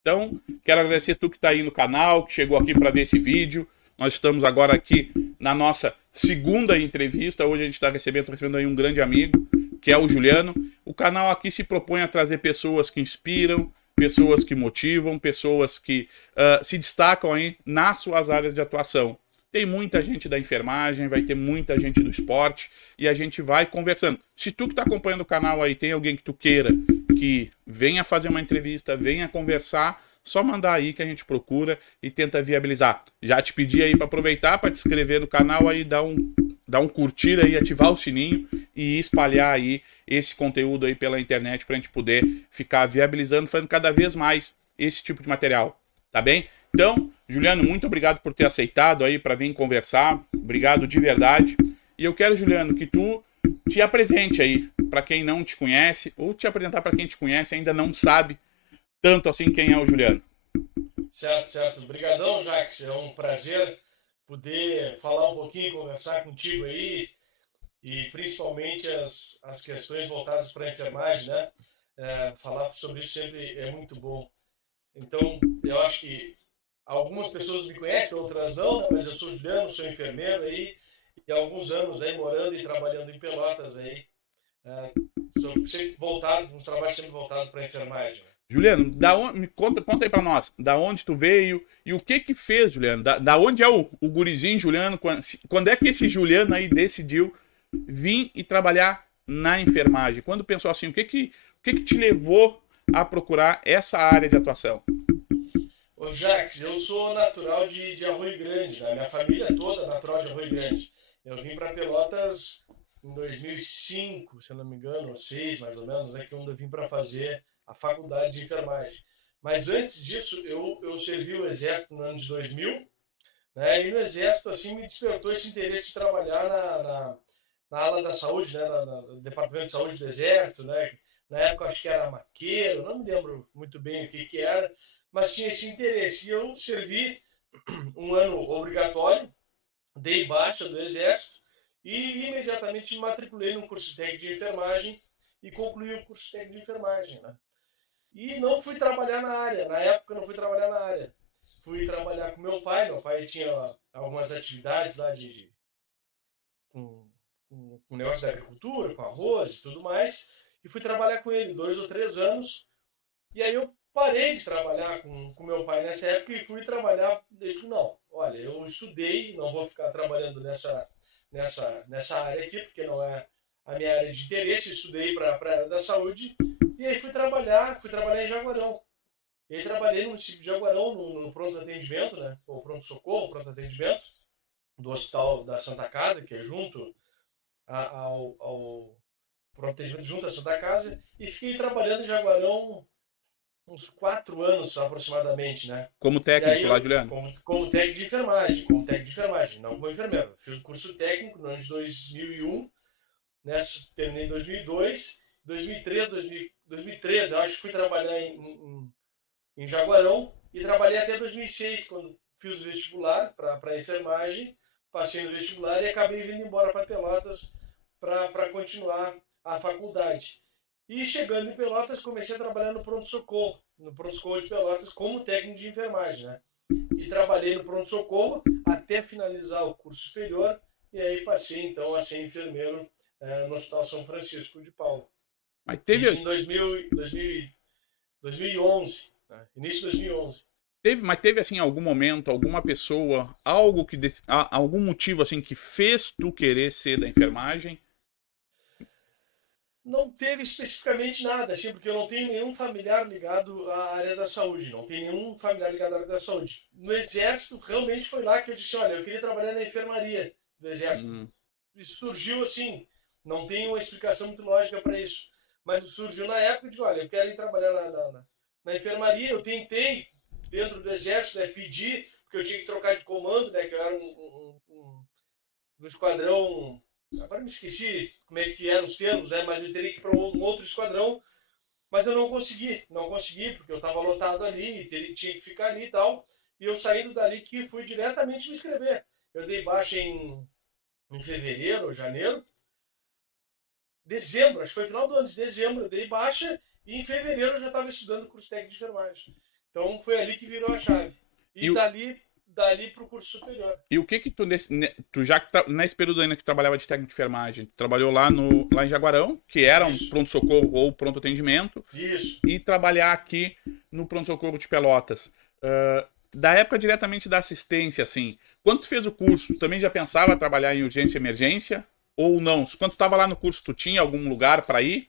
Então, quero agradecer tu que está aí no canal, que chegou aqui para ver esse vídeo. Nós estamos agora aqui na nossa segunda entrevista. Hoje a gente está recebendo aí um grande amigo, que é o Juliano. O canal aqui se propõe a trazer pessoas que inspiram, pessoas que motivam, pessoas que se destacam aí nas suas áreas de atuação. Tem muita gente da enfermagem, vai ter muita gente do esporte e a gente vai conversando. Se tu que está acompanhando o canal aí tem alguém que tu queira que venha fazer uma entrevista, venha conversar, só mandar aí que a gente procura e tenta viabilizar. Já te pedi aí para aproveitar, para te inscrever no canal aí, dar um curtir aí, ativar o sininho e espalhar aí esse conteúdo aí pela internet para a gente poder ficar viabilizando, fazendo cada vez mais esse tipo de material, tá bem? Então, Juliano, muito obrigado por ter aceitado aí para vir conversar, obrigado de verdade. E eu quero, Juliano, que tu te apresente aí para quem não te conhece, ou te apresentar para quem te conhece e ainda não sabe tanto assim quem é o Juliano. Certo, certo. Obrigadão, Jax. É um prazer poder falar um pouquinho, conversar contigo aí, e principalmente as questões voltadas para a enfermagem, né? Falar sobre isso sempre é muito bom. Então, eu acho que algumas pessoas me conhecem, outras não, né? Mas eu sou Juliano, sou enfermeiro aí, e há alguns anos aí morando e trabalhando em Pelotas aí. É, sou sempre voltado, uns trabalhos sempre voltados para a enfermagem, né? Juliano, me conta aí para nós, da onde tu veio e o que que fez, Juliano? Da onde é o gurizinho Juliano? Quando é que esse Juliano aí decidiu vir e trabalhar na enfermagem? Quando pensou assim, o que que te levou a procurar essa área de atuação? Ô Jax, eu sou natural de Arroio Grande, né? Minha família toda é natural de Arroio Grande. Eu vim para Pelotas em 2005, se eu não me engano, ou 6 mais ou menos, é que eu vim para fazer a faculdade de enfermagem. Mas antes disso, eu servi o Exército no ano de 2000, né? E no Exército, assim, me despertou esse interesse de trabalhar na ala da saúde, né? No Departamento de Saúde do Exército, né? Na época, acho que era maqueiro, não me lembro muito bem o que que era, mas tinha esse interesse. E eu servi um ano obrigatório, dei baixa do Exército e imediatamente me matriculei num curso técnico de enfermagem e concluí o curso técnico de enfermagem, né? E não fui trabalhar na área, na época não fui trabalhar na área. Fui trabalhar com meu pai tinha algumas atividades lá com, com negócio da agricultura, com arroz e tudo mais, e fui trabalhar com ele 2 ou 3 anos, e aí eu parei de trabalhar com meu pai nessa época e fui trabalhar. Eu digo, não, olha, eu estudei, não vou ficar trabalhando nessa área aqui, porque não é a minha área de interesse, estudei para a área da saúde, e aí fui trabalhar em Jaguarão. E aí trabalhei no município de Jaguarão, no pronto atendimento, né? Ou pronto socorro, pronto atendimento, do Hospital da Santa Casa, que é junto ao pronto atendimento, junto à Santa Casa, e fiquei trabalhando em Jaguarão uns 4 anos aproximadamente, né? Como E aí técnico lá, eu, Juliano? como técnico de enfermagem, não como enfermeiro. Fiz o curso técnico no ano de 2001, né? Terminei em 2002, 2003, 2013, acho que fui trabalhar em Jaguarão e trabalhei até 2006, quando fiz o vestibular para enfermagem, passei no vestibular e acabei vindo embora para Pelotas para continuar a faculdade. E chegando em Pelotas, comecei a trabalhar no pronto-socorro de Pelotas, como técnico de enfermagem, né? E trabalhei no pronto-socorro até finalizar o curso superior, e aí passei então a ser enfermeiro no Hospital São Francisco de Paula. Mas Isso teve, em 2011, né? Início de 2011. mas teve assim algum momento, alguma pessoa, algo algum motivo assim que fez tu querer ser da enfermagem? Não teve especificamente nada, assim, porque eu não tenho nenhum familiar ligado à área da saúde, não tenho nenhum familiar ligado à área da saúde. No Exército, realmente foi lá que eu disse, olha, eu queria trabalhar na enfermaria do Exército. Hum. Isso surgiu assim, não tem uma explicação muito lógica para isso, mas surgiu na época de, olha, eu quero ir trabalhar na enfermaria, eu tentei, dentro do Exército, né, pedir, porque eu tinha que trocar de comando, né, que eu era no esquadrão. Agora me esqueci como é que eram os termos, né? Mas eu teria que ir para um outro esquadrão. Mas eu não consegui, porque eu estava lotado ali, tinha que ficar ali e tal. E eu saindo dali que fui diretamente me inscrever. Eu dei baixa em fevereiro ou janeiro. Dezembro, acho que foi final do ano de dezembro, eu dei baixa. E em fevereiro eu já estava estudando curso técnico de enfermagem. Então foi ali que virou a chave. E, E dali para o curso superior. e o que que tu, tu já nesse período ainda que trabalhava de técnico de enfermagem, tu trabalhou lá, lá em Jaguarão, que era um Isso, pronto-socorro ou pronto-atendimento, isso. e trabalhar aqui no pronto-socorro de Pelotas. Da época diretamente da assistência, assim, quando tu fez o curso, tu também já pensava trabalhar em urgência e emergência? Ou não? Quando tu estava lá no curso, tu tinha algum lugar para ir?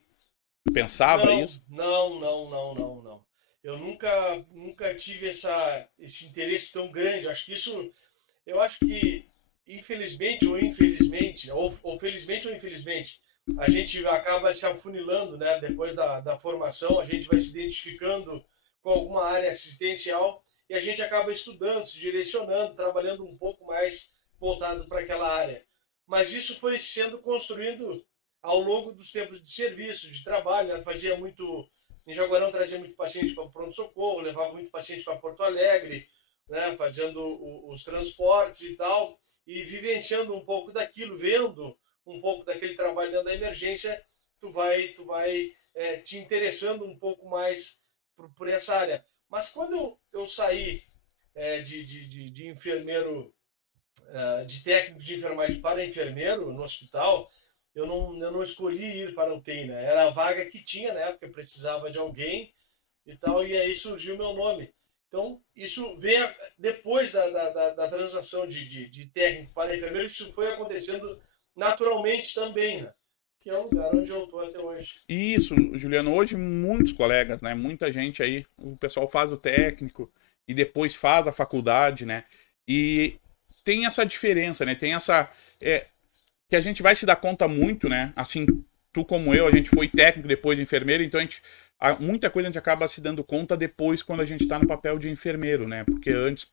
Pensava Não, isso? não, não, não, não, não. Eu nunca tive esse interesse tão grande. Eu acho que, infelizmente ou infelizmente, ou felizmente ou infelizmente, a gente acaba se afunilando, né? Depois da formação, a gente vai se identificando com alguma área assistencial e a gente acaba estudando, se direcionando, trabalhando um pouco mais voltado para aquela área. Mas isso foi sendo construído ao longo dos tempos de serviço, de trabalho. Né? Fazia muito. Em Jaguarão trazia muito paciente para o pronto-socorro, levava muito paciente para Porto Alegre, né, fazendo os transportes e tal, e vivenciando um pouco daquilo, vendo um pouco daquele trabalho dentro da emergência, tu vai te interessando um pouco mais por essa área. Mas quando eu saí de enfermeiro, de técnico de enfermagem para enfermeiro no hospital, eu não escolhi ir para a UTI, né? Era a vaga que tinha na época, precisava de alguém e tal, e aí surgiu o meu nome. Então, isso veio depois da transação de técnico para enfermeiro, isso foi acontecendo naturalmente também, né? Que é o lugar onde eu estou até hoje. Isso, Juliano, hoje muitos colegas, né? Muita gente aí, o pessoal faz o técnico e depois faz a faculdade, né? E tem essa diferença, né? Tem essa. Que a gente vai se dar conta muito, né? Assim, tu como eu, a gente foi técnico, depois enfermeiro, então muita coisa a gente acaba se dando conta depois quando a gente está no papel de enfermeiro, né? Porque antes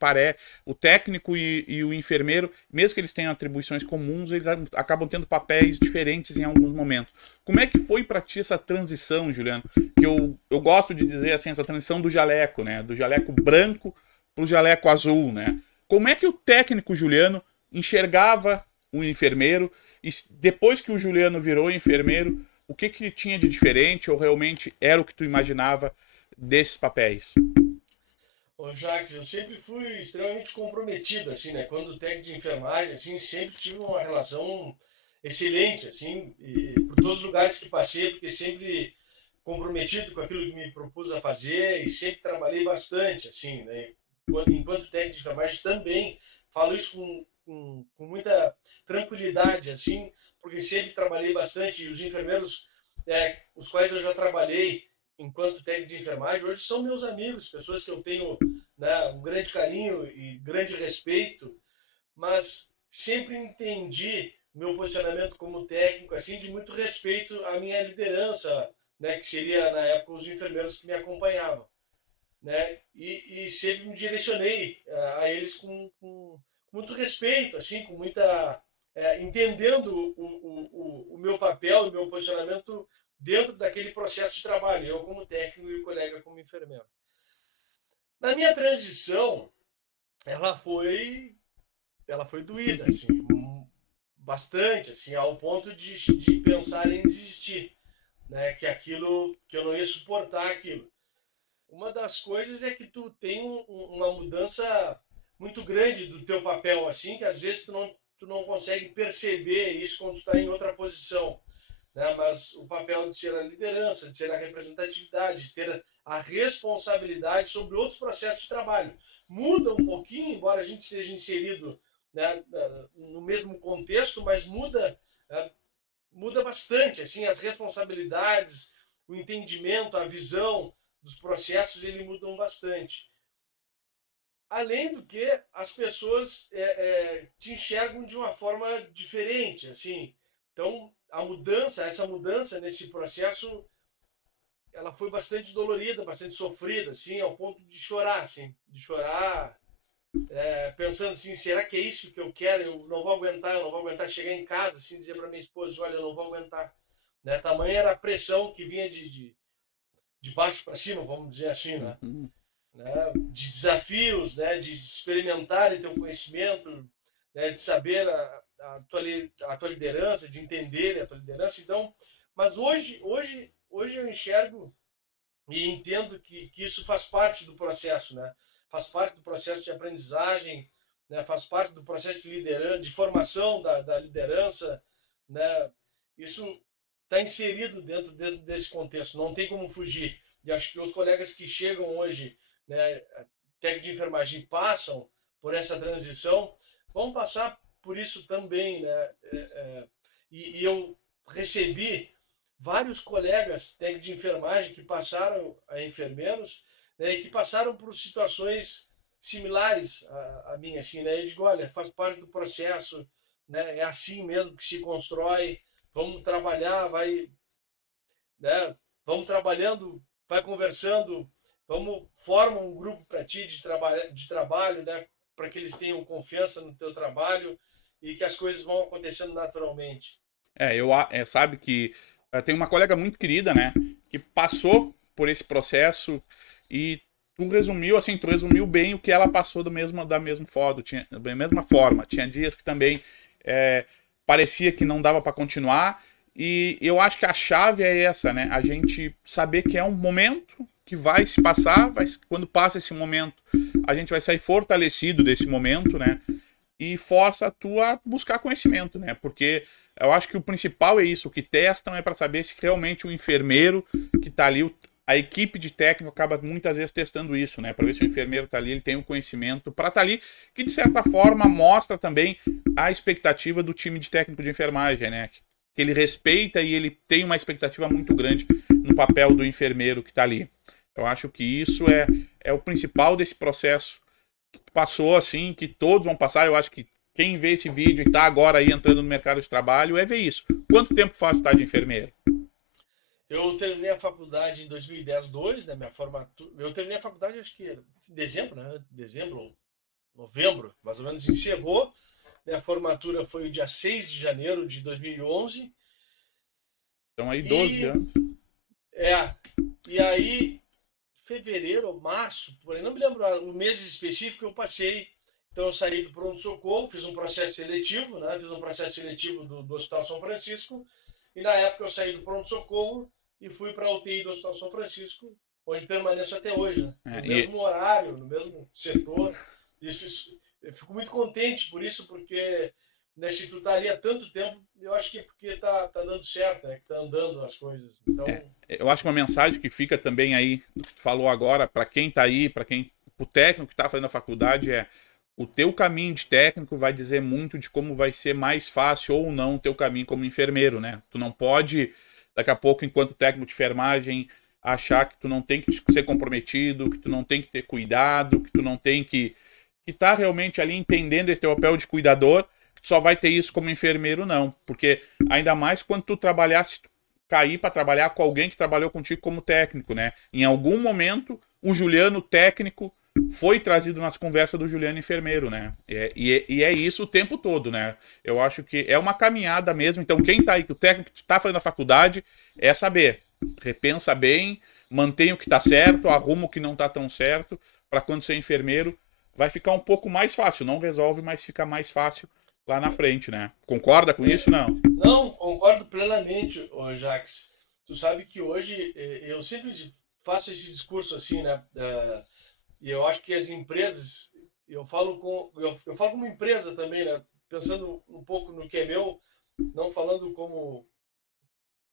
o técnico e o enfermeiro, mesmo que eles tenham atribuições comuns, eles acabam tendo papéis diferentes em alguns momentos. Como é que foi para ti essa transição, Juliano? Que eu gosto de dizer assim, essa transição do jaleco, né? Do jaleco branco pro jaleco azul, né? Como é que o técnico Juliano enxergava o enfermeiro e depois que o Juliano virou enfermeiro, o que que tinha de diferente ou realmente era o que tu imaginava desses papéis? Ô, Jacques, eu sempre fui extremamente comprometido, assim, né? Quando técnico de enfermagem, assim, sempre tive uma relação excelente, assim, por todos os lugares que passei, porque sempre comprometido com aquilo que me propus a fazer e sempre trabalhei bastante, assim, né? Enquanto técnico de enfermagem também falo isso com muita tranquilidade, assim, porque sempre trabalhei bastante e os enfermeiros, os quais eu já trabalhei enquanto técnico de enfermagem, hoje são meus amigos, pessoas que eu tenho, né, um grande carinho e grande respeito, mas sempre entendi meu posicionamento como técnico assim de muito respeito à minha liderança, né, que seria na época os enfermeiros que me acompanhavam, né, e sempre me direcionei a eles com muito respeito, assim, com muita entendendo o meu papel e o meu posicionamento dentro daquele processo de trabalho, eu como técnico e o colega como enfermeiro. Na minha transição, ela foi ela foi doída, assim, bastante, assim, ao ponto de pensar em desistir, né? Que aquilo, que eu não ia suportar aquilo. Uma das coisas é que tu tem uma mudança muito grande do teu papel, assim, que às vezes tu não consegue perceber isso quando tu está em outra posição, né? Mas o papel de ser a liderança, de ser a representatividade, de ter a responsabilidade sobre outros processos de trabalho. Muda um pouquinho, embora a gente seja inserido, né, no mesmo contexto, mas muda bastante, assim, as responsabilidades, o entendimento, a visão dos processos, ele mudam bastante. Além do que as pessoas te enxergam de uma forma diferente, assim. Então, essa mudança nesse processo, ela foi bastante dolorida, bastante sofrida, assim, ao ponto de chorar, assim, de chorar, pensando assim, será que é isso que eu quero? Eu não vou aguentar chegar em casa, assim, dizer para minha esposa, olha, eu não vou aguentar. Né? Tamanha era a pressão que vinha de baixo para cima, vamos dizer assim, né? Uhum. Né, de desafios, né, de experimentar o teu conhecimento, né, de saber a tua liderança, de entender a tua liderança. Então, mas hoje eu enxergo e entendo que isso faz parte do processo, né? Faz parte do processo de aprendizagem, né? Faz parte do processo de liderança, de formação da liderança, né? Isso está inserido dentro desse contexto, não tem como fugir. E acho que os colegas que chegam hoje, né, técnico de enfermagem, passam por essa transição, vão passar por isso também, né? E eu recebi vários colegas técnicos de enfermagem que passaram a enfermeiros, né, e que passaram por situações similares à minha, assim, né? Eu digo, olha, faz parte do processo, né? É assim mesmo que se constrói. Vamos trabalhar, né? Vamos trabalhando, vai conversando, vamos forma um grupo para ti de trabalho, né? Para que eles tenham confiança no teu trabalho e que as coisas vão acontecendo naturalmente. Sabe que tem uma colega muito querida, né, que passou por esse processo e tu resumiu bem o que ela passou da mesma forma, da mesma forma. Tinha dias que também é, parecia que não dava para continuar e eu acho que a chave é essa, né, a gente saber que é um momento que vai se passar, quando passa esse momento, a gente vai sair fortalecido desse momento, né, e força tu a buscar conhecimento, né? Porque eu acho que o principal é isso, o que testam é para saber se realmente o enfermeiro que está ali, a equipe de técnico acaba muitas vezes testando isso, né? Para ver se o enfermeiro está ali, ele tem o conhecimento para estar ali, que de certa forma mostra também a expectativa do time de técnico de enfermagem, né? Que ele respeita e ele tem uma expectativa muito grande no papel do enfermeiro que está ali. Eu acho que isso é o principal desse processo passou assim, que todos vão passar. Eu acho que quem vê esse vídeo e tá agora aí entrando no mercado de trabalho é ver isso. Quanto tempo faz estar de enfermeiro? Eu terminei a faculdade em 2010, né? Minha formatura. Eu terminei a faculdade, acho que em dezembro, né? Dezembro, novembro, mais ou menos, encerrou. Minha formatura foi o dia 6 de janeiro de 2011. Então aí 12 E, anos. é, e aí, fevereiro ou março, porém, não me lembro o mês específico, eu passei. Então, eu saí do pronto-socorro, fiz um processo seletivo, né? Fiz um processo seletivo do Hospital São Francisco. E na época eu saí do pronto-socorro e fui para a UTI do Hospital São Francisco, onde permaneço até hoje, né? É, No mesmo horário, no mesmo setor. Eu fico muito contente por isso, porque né, se tu tá ali há tanto tempo, eu acho que é porque tá dando certo, né? Que tá andando as coisas. é, Então, eu acho que uma mensagem que fica também aí, do que tu falou agora, para quem tá aí, o técnico que tá fazendo a faculdade o teu caminho de técnico vai dizer muito de como vai ser mais fácil ou não o teu caminho como enfermeiro, né? Tu não pode, daqui a pouco, enquanto técnico de enfermagem, achar que tu não tem que ser comprometido, que tu não tem que ter cuidado, que tu não tem que tá realmente ali entendendo esse teu papel de cuidador, que tu só vai ter isso como enfermeiro, não. Porque ainda mais quando tu trabalhar, se tu cair para trabalhar com alguém que trabalhou contigo como técnico, né? Em algum momento, o Juliano técnico foi trazido nas conversas do Juliano enfermeiro, né? E é isso o tempo todo, né? Eu acho que é uma caminhada mesmo. Então, quem tá aí, que o técnico que tá fazendo a faculdade, é saber. Repensa bem, mantém o que tá certo, arruma o que não tá tão certo, para quando ser enfermeiro, vai ficar um pouco mais fácil. Não resolve, mas fica mais fácil lá na frente, né? Concorda com isso, não? não, concordo plenamente, ô Jax. Tu sabe que hoje eu sempre faço esse discurso assim, né? E eu acho que as empresas, eu falo como empresa também, né? Pensando um pouco no que é meu, não falando como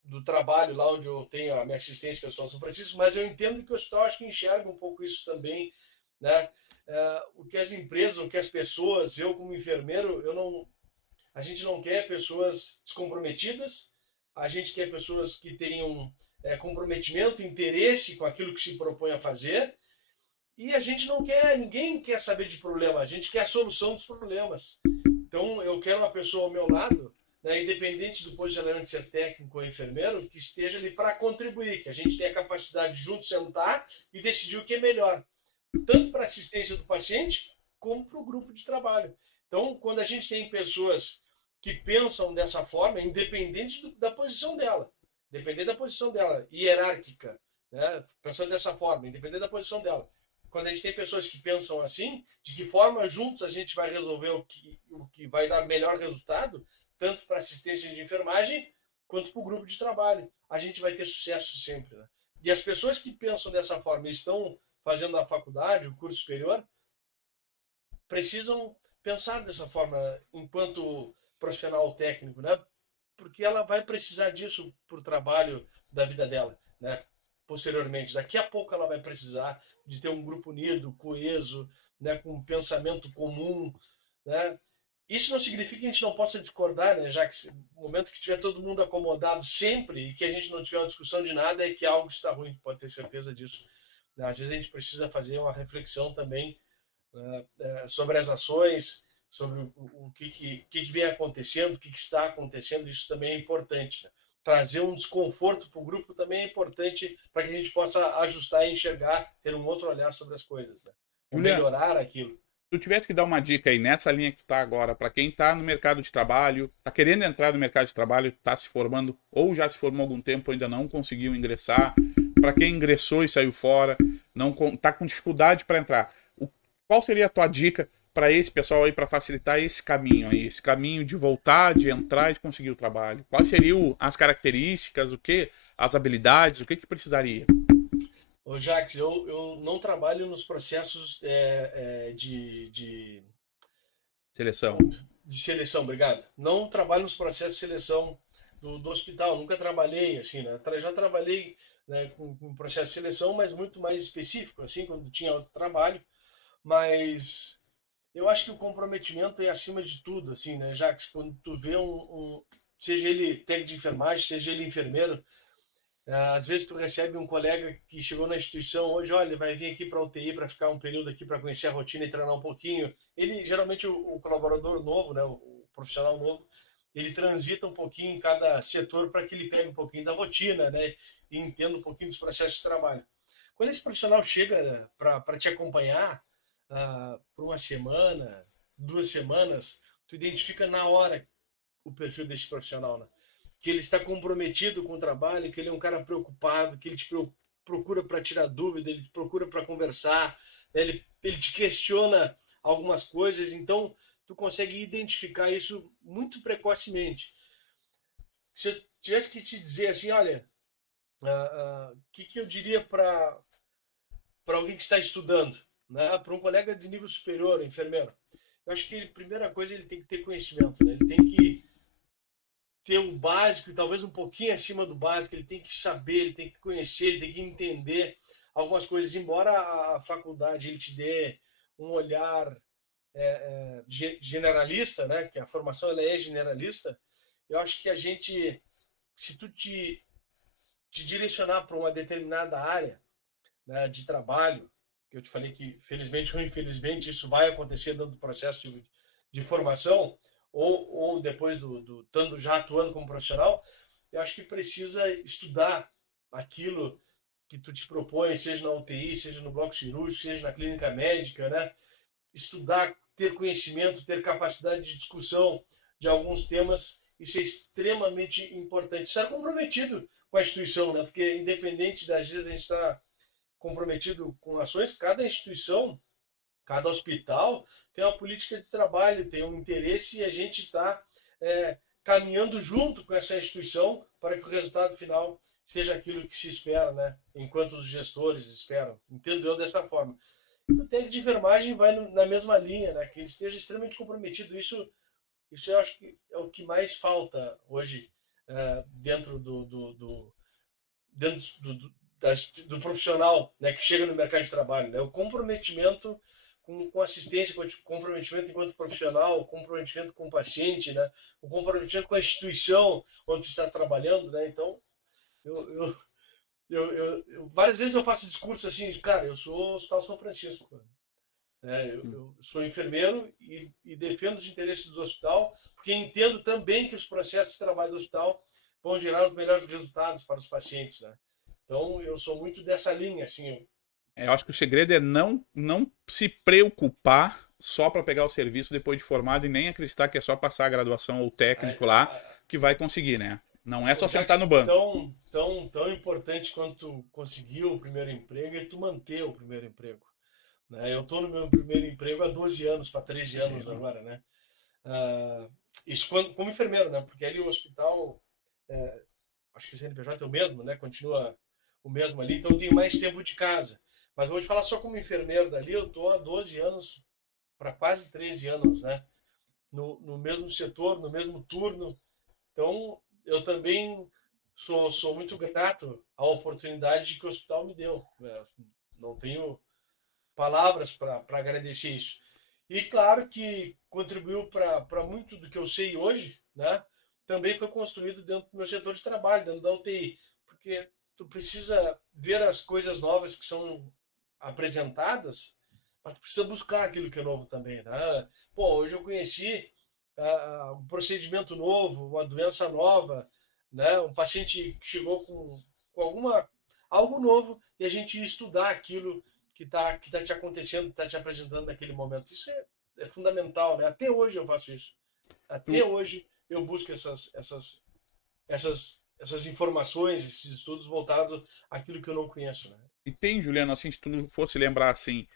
do trabalho lá onde eu tenho a minha assistência, que é o Hospital São Francisco, mas eu entendo que o hospital acho que enxerga um pouco isso também, né? O que as empresas, o que as pessoas, eu como enfermeiro, a gente não quer pessoas descomprometidas, a gente quer pessoas que tenham comprometimento, interesse com aquilo que se propõe a fazer, e a gente não quer, ninguém quer saber de problema, a gente quer a solução dos problemas. Então, eu quero uma pessoa ao meu lado, né, independente do posicionamento de ser técnico ou enfermeiro, que esteja ali para contribuir, que a gente tenha a capacidade de junto sentar e decidir o que é melhor, tanto para a assistência do paciente, como para o grupo de trabalho. Então, quando a gente tem pessoas que pensam dessa forma, independente da posição dela, independente da posição dela, hierárquica, né, pensando dessa forma, independente da posição dela, quando a gente tem pessoas que pensam assim, de que forma juntos a gente vai resolver o que vai dar melhor resultado, tanto para assistência de enfermagem quanto para o grupo de trabalho. A gente vai ter sucesso sempre. Né? E as pessoas que pensam dessa forma e estão fazendo a faculdade, o curso superior, precisam pensar dessa forma enquanto profissional técnico, né? Porque ela vai precisar disso para o trabalho da vida dela, né? Posteriormente, daqui a pouco ela vai precisar de ter um grupo unido, coeso, né? Com um pensamento comum, né? Isso não significa que a gente não possa discordar, né? Já que no momento que tiver todo mundo acomodado sempre e que a gente não tiver uma discussão de nada é que algo está ruim, pode ter certeza disso. Às vezes a gente precisa fazer uma reflexão também, né, sobre as ações, sobre o que vem acontecendo, o que está acontecendo, isso também é importante. Né? Trazer um desconforto para o grupo também é importante para que a gente possa ajustar e enxergar, ter um outro olhar sobre as coisas, né? Ou Juliano, melhorar aquilo. tu tivesse que dar uma dica aí nessa linha que tu tá agora, para quem tá no mercado de trabalho, tá querendo entrar no mercado de trabalho, tá se formando, ou já se formou há algum tempo, ainda não conseguiu ingressar, para quem ingressou e saiu fora, não tá com dificuldade para entrar. Qual seria a tua dica para esse pessoal aí, para facilitar esse caminho aí, esse caminho de voltar, de entrar e de conseguir o trabalho? Quais seriam as características, o que, as habilidades, o que precisaria? Ô, Jax, eu não trabalho nos processos Seleção. de seleção, obrigado. Não trabalho nos processos de seleção do hospital, nunca trabalhei assim, né? Já trabalhei, né, com processo de seleção, mas muito mais específico, assim, quando tinha outro trabalho, mas eu acho que o comprometimento é acima de tudo, assim, né, Jax? Quando tu vê seja ele técnico de enfermagem, seja ele enfermeiro, às vezes tu recebe um colega que chegou na instituição hoje, olha, ele vai vir aqui para a UTI para ficar um período aqui para conhecer a rotina e treinar um pouquinho. Ele, geralmente, o colaborador novo, né, o profissional novo, ele transita um pouquinho em cada setor para que ele pegue um pouquinho da rotina, né, e entenda um pouquinho dos processos de trabalho. Quando esse profissional chega para te acompanhar por uma semana, 2 semanas, tu identifica na hora o perfil desse profissional, né? Que ele está comprometido com o trabalho, que ele é um cara preocupado, que ele te procura para tirar dúvida, ele te procura para conversar, né? Ele te questiona algumas coisas, então tu consegue identificar isso muito precocemente. Se eu tivesse que te dizer assim, olha, o que eu diria para alguém que está estudando, né? Para um colega de nível superior, enfermeiro, eu acho que a primeira coisa ele tem que ter conhecimento, né? Ele tem que ter o básico, e talvez um pouquinho acima do básico, ele tem que saber, ele tem que conhecer, ele tem que entender algumas coisas, embora a faculdade ele te dê um olhar generalista, né, que a formação ela é generalista, eu acho que a gente, se tu te direcionar para uma determinada área, né, de trabalho, que eu te falei que felizmente ou infelizmente isso vai acontecer dentro do processo de formação, ou depois estando já atuando como profissional, eu acho que precisa estudar aquilo que tu te propõe, seja na UTI, seja no bloco cirúrgico, seja na clínica médica, né? Estudar, ter conhecimento, ter capacidade de discussão de alguns temas, isso é extremamente importante. Estar comprometido com a instituição, né? Porque independente das vezes a gente está comprometido com ações, cada instituição, cada hospital tem uma política de trabalho, tem um interesse e a gente está caminhando junto com essa instituição para que o resultado final seja aquilo que se espera, né? Enquanto os gestores esperam. Entendo eu dessa forma. O técnico de enfermagem vai na mesma linha, né? Que ele esteja extremamente comprometido. Isso eu acho que é o que mais falta hoje dentro dentro do profissional, né, que chega no mercado de trabalho, né? O comprometimento com assistência, com comprometimento enquanto profissional, o comprometimento com o paciente, né? O comprometimento com a instituição onde tu está trabalhando, né? Então, eu, eu, várias vezes eu faço discurso assim, de, cara, eu sou o Hospital São Francisco, né? Eu sou enfermeiro e defendo os interesses do hospital, porque entendo também que os processos de trabalho do hospital vão gerar os melhores resultados para os pacientes, né? Então, eu sou muito dessa linha, assim. Eu acho que o segredo é não se preocupar só para pegar o serviço depois de formado e nem acreditar que é só passar a graduação ou técnico lá que vai conseguir, né? Não é só Já sentar que no banco. tão importante quanto tu conseguir o primeiro emprego é tu manter o primeiro emprego, né? Eu estou no meu primeiro emprego há 12 anos, para 13 anos agora, né? Isso como enfermeiro, né? Porque ali o hospital, acho que o CNPJ é o mesmo, né? Continua o mesmo ali, então eu tenho mais tempo de casa. Mas vou te falar só como enfermeiro dali, eu tô há 12 anos, para quase 13 anos, né? No mesmo setor, no mesmo turno. Então, eu também sou muito grato à oportunidade que o hospital me deu. Não tenho palavras para agradecer isso. E claro que contribuiu para muito do que eu sei hoje, né? Também foi construído dentro do meu setor de trabalho, dentro da UTI, porque tu precisa ver as coisas novas que são apresentadas, mas tu precisa buscar aquilo que é novo também, né? Pô, hoje eu conheci um procedimento novo, uma doença nova, né? Um paciente que chegou com algo novo e a gente ia estudar aquilo que tá te acontecendo, que está te apresentando naquele momento. Isso é fundamental, né? Até hoje eu faço isso. Até Tu, hoje eu busco essas informações, esses estudos voltados àquilo que eu não conheço, né? e tem, Juliano, assim, se tu fosse lembrar, assim,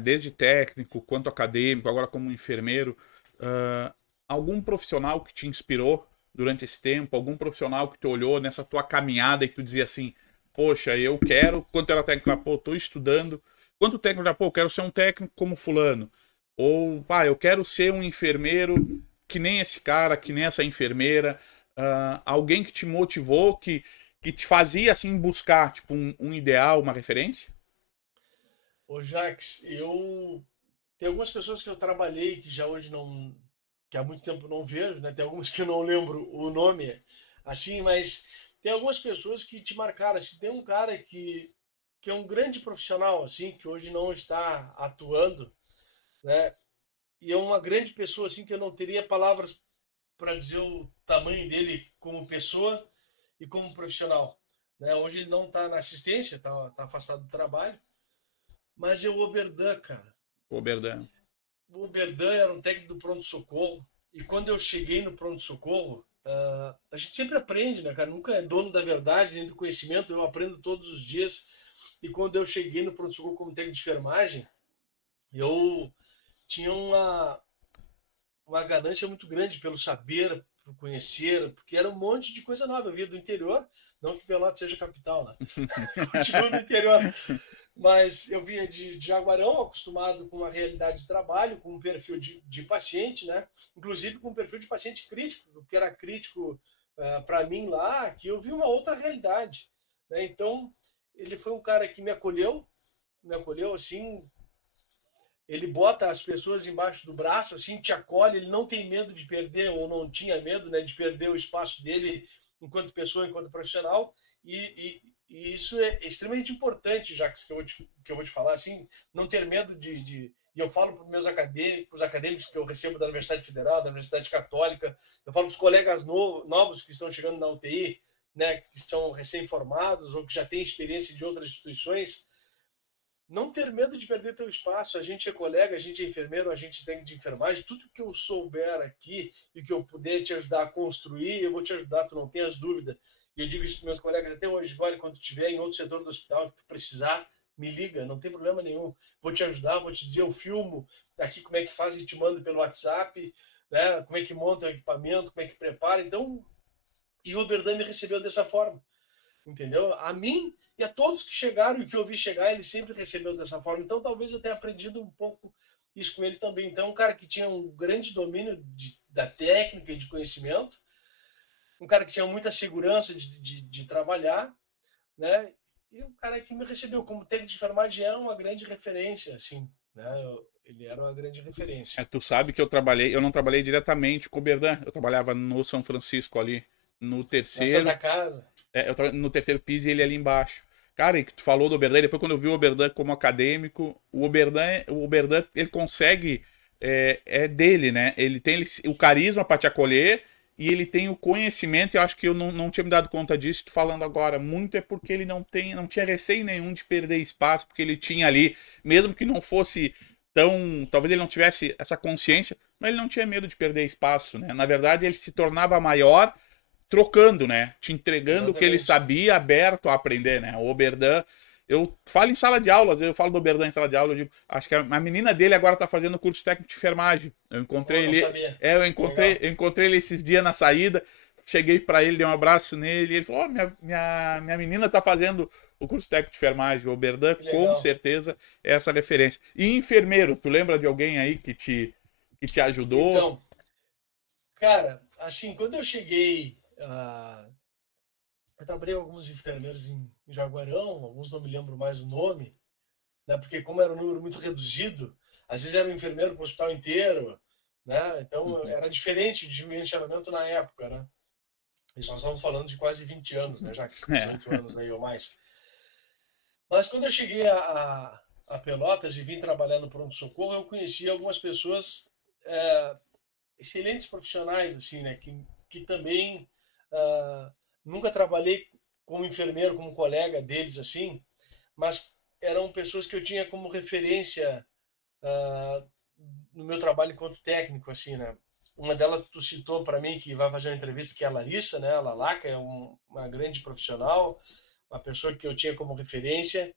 desde técnico quanto acadêmico, agora como enfermeiro, algum profissional que te inspirou durante esse tempo, algum profissional que tu olhou nessa tua caminhada e que tu dizia assim, poxa, eu quero, quanto era técnico, pô, tô estudando, quanto técnico já, pô, eu quero ser um técnico como fulano, ou, pá, eu quero ser um enfermeiro que nem esse cara, que nem essa enfermeira, alguém que te motivou, que te fazia, assim, buscar, tipo, um ideal, uma referência? Ô, Jax, eu tem algumas pessoas que eu trabalhei que já hoje não, que há muito tempo não vejo, né? Tem algumas que eu não lembro o nome, assim, mas tem algumas pessoas que te marcaram. Assim, tem um cara que é um grande profissional, assim, que hoje não está atuando, né? E é uma grande pessoa, assim, que eu não teria palavras para dizer o tamanho dele como pessoa e como profissional, né? Hoje ele não está na assistência, tá afastado do trabalho, mas é o Oberdan, cara. Ô, Berdan. O Oberdan era um técnico do pronto-socorro. E quando eu cheguei no pronto-socorro, a gente sempre aprende, né, cara? Nunca é dono da verdade, nem do conhecimento. Eu aprendo todos os dias. E quando eu cheguei no pronto-socorro como técnico de enfermagem, eu tinha uma ganância muito grande pelo saber, por conhecer, porque era um monte de coisa nova. Eu via do interior, não que Pelotas seja capital, né? Continuo no interior. Mas eu vinha de Jaguarão, acostumado com a realidade de trabalho, com um perfil de paciente, né? Inclusive com um perfil de paciente crítico, o que era crítico para mim lá, que eu vi uma outra realidade, né? Então, ele foi um cara que me acolheu assim, ele bota as pessoas embaixo do braço, assim, te acolhe, ele não tem medo de perder, ou não tinha medo, né, de perder o espaço dele enquanto pessoa, enquanto profissional, e isso é extremamente importante, já que eu vou te falar, assim, não ter medo e eu falo para os meus acadêmicos que eu recebo da Universidade Federal, da Universidade Católica, eu falo para os colegas novos que estão chegando na UTI, né, que são recém-formados ou que já têm experiência de outras instituições, não ter medo de perder teu espaço. A gente é colega, a gente é enfermeiro, a gente tem de enfermagem. Tudo que eu souber aqui e que eu puder te ajudar a construir, eu vou te ajudar, tu não tenhas dúvida. E eu digo isso para meus colegas até hoje: olha, quando tu estiver em outro setor do hospital, que tu precisar, me liga, não tem problema nenhum. Vou te ajudar, vou te dizer, eu filmo aqui como é que faz e te mando pelo WhatsApp, né? Como é que monta o equipamento, como é que prepara. Então, e o Oberdan me recebeu dessa forma, entendeu? A mim e a todos que chegaram e que eu vi chegar, ele sempre recebeu dessa forma. Então, talvez eu tenha aprendido um pouco isso com ele também. Então, um cara que tinha um grande domínio da técnica e de conhecimento, um cara que tinha muita segurança de trabalhar, né? E um cara que me recebeu como técnico de enfermagem é uma grande referência, assim, né? Ele era uma grande referência. Tu sabe que eu não trabalhei diretamente com o Berdan, eu trabalhava no São Francisco ali, no Na terceiro, Santa Casa. no terceiro piso e ele ali embaixo. Cara, e que tu falou do Oberdan, depois quando eu vi o Oberdan como acadêmico, o Oberdan ele consegue, é dele, né? Ele tem o carisma para te acolher e ele tem o conhecimento, e eu acho que eu não tinha me dado conta disso, tu falando agora, muito é porque ele não tinha receio nenhum de perder espaço, porque ele tinha ali, mesmo que não fosse tão, talvez ele não tivesse essa consciência, mas ele não tinha medo de perder espaço, né? Na verdade, ele se tornava maior trocando, né? Te entregando o que ele Exatamente. sabia, aberto a aprender, né? O Oberdan, eu falo em sala de aula, às vezes eu falo do Oberdan em sala de aula, eu digo, acho que a menina dele agora tá fazendo curso técnico de enfermagem. Eu encontrei Oh, não ele, sabia. eu Legal. encontrei ele esses dias na saída, cheguei para ele, dei um abraço nele, e ele falou: "Ó, minha menina tá fazendo o curso técnico de enfermagem, o Oberdan, Que com legal. certeza é essa referência. E enfermeiro, tu lembra de alguém aí que te ajudou? Então, cara, assim, quando eu cheguei, eu trabalhei com alguns enfermeiros em Jaguarão, alguns não me lembro mais o nome, né? Porque como era um número muito reduzido, às vezes era um enfermeiro para o hospital inteiro, né? Então Uhum. era diferente de dimensionamento na época, né? E nós estamos falando de quase 20 anos, né? Já É. 18 anos aí ou mais. Mas quando eu cheguei a Pelotas e vim trabalhar no pronto-socorro, eu conheci algumas pessoas é, excelentes profissionais, assim, né? Que também ah, nunca trabalhei como enfermeiro, como colega deles, assim, mas eram pessoas que eu tinha como referência ah, no meu trabalho enquanto técnico, assim, né? Uma delas tu citou para mim que vai fazer uma entrevista, que é a Larissa, né? A Lalaca é uma grande profissional, uma pessoa que eu tinha como referência.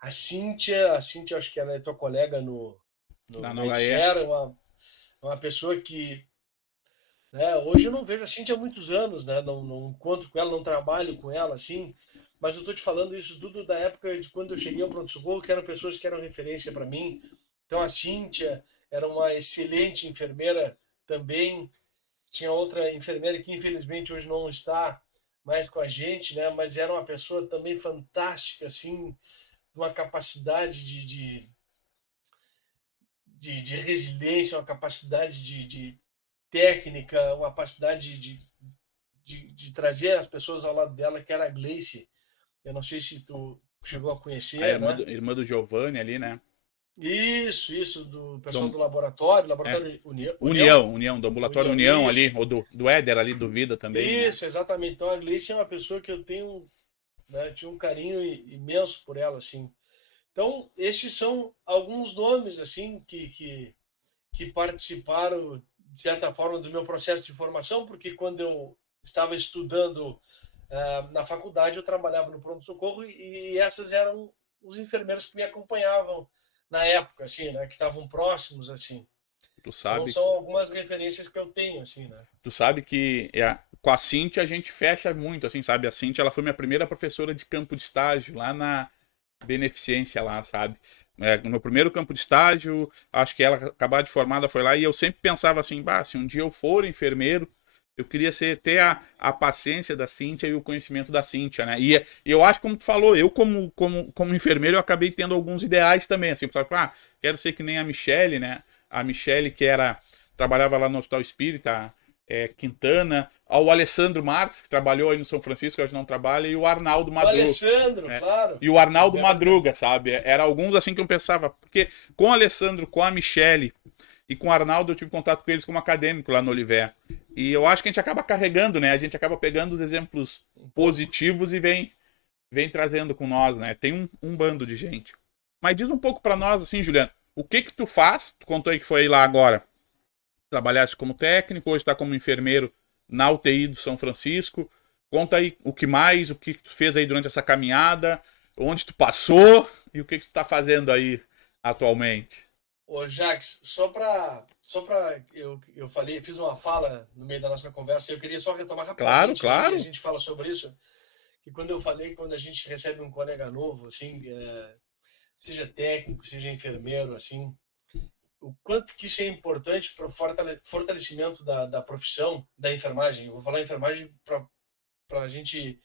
A Cíntia, acho que ela é tua colega Lá no na HE. Edgera, uma pessoa que, né, hoje eu não vejo a Cíntia há muitos anos, né? Não encontro com ela, não trabalho com ela, assim, mas eu estou te falando isso tudo da época de quando eu cheguei ao pronto-socorro, que eram pessoas que eram referência para mim. Então a Cíntia era uma excelente enfermeira também. Tinha outra enfermeira que infelizmente hoje não está mais com a gente, né? Mas era uma pessoa também fantástica, assim, de uma capacidade de resiliência, uma capacidade de técnica, uma capacidade de trazer as pessoas ao lado dela, que era a Gleice. Eu não sei se tu chegou a A conhecer, irmã né? do Giovanni ali, né? Isso, do pessoal Do, do laboratório, é, Laboratório União. União, do ambulatório União, União ali, isso. ou do Éder ali, do Vida também, né? Isso, exatamente. Então a Gleice é uma pessoa que eu tenho, né, tinha um carinho imenso por ela, assim. Então, esses são alguns nomes, assim, que participaram, de certa forma, do meu processo de formação, porque quando eu estava estudando na faculdade, eu trabalhava no pronto-socorro e essas eram os enfermeiros que me acompanhavam na época, assim, né, que estavam próximos, assim. Tu Então, sabe, são algumas referências que eu tenho, assim, né. tu sabe que com a Cintia a gente fecha muito, assim, sabe? A Cintia, ela foi minha primeira professora de campo de estágio lá na Beneficência lá, sabe? No meu primeiro campo de estágio, acho que ela acabada de formada foi lá e eu sempre pensava assim, bah, se um dia eu for enfermeiro, eu queria ter a paciência da Cíntia e o conhecimento da Cíntia, né? E eu acho, como tu falou, eu como enfermeiro, eu acabei tendo alguns ideais também, assim, sabe? Quero ser que nem a Michele, né? A Michele, trabalhava lá no Hospital Espírita, Quintana, ao Alessandro Marques, que trabalhou aí no São Francisco, hoje não trabalha, e o Arnaldo O Madruga. Alessandro, É. claro, E o Arnaldo lembra dele. Madruga, sabe? Era alguns assim que eu pensava, porque com o Alessandro, com a Michele e com o Arnaldo eu tive contato com eles como acadêmico lá no Oliver. E eu acho que a gente acaba carregando, né? A gente acaba pegando os exemplos Um pouco. positivos e vem trazendo com nós, né? Tem um bando de gente. Mas diz um pouco para nós, assim, Juliano, o que tu faz? Tu contou aí que foi lá agora, trabalhaste como técnico, hoje está como enfermeiro na UTI do São Francisco. Conta aí o que mais, o que tu fez aí durante essa caminhada, onde tu passou e o que tu está fazendo aí atualmente. Ô, Jax, eu falei, fiz uma fala no meio da nossa conversa, eu queria só retomar Claro, rapidamente ali, e a claro. gente fala sobre isso, que quando eu falei, quando a gente recebe um colega novo, assim, seja técnico, seja enfermeiro, assim, o quanto que isso é importante para o fortalecimento da profissão da enfermagem. Eu vou falar enfermagem para a gente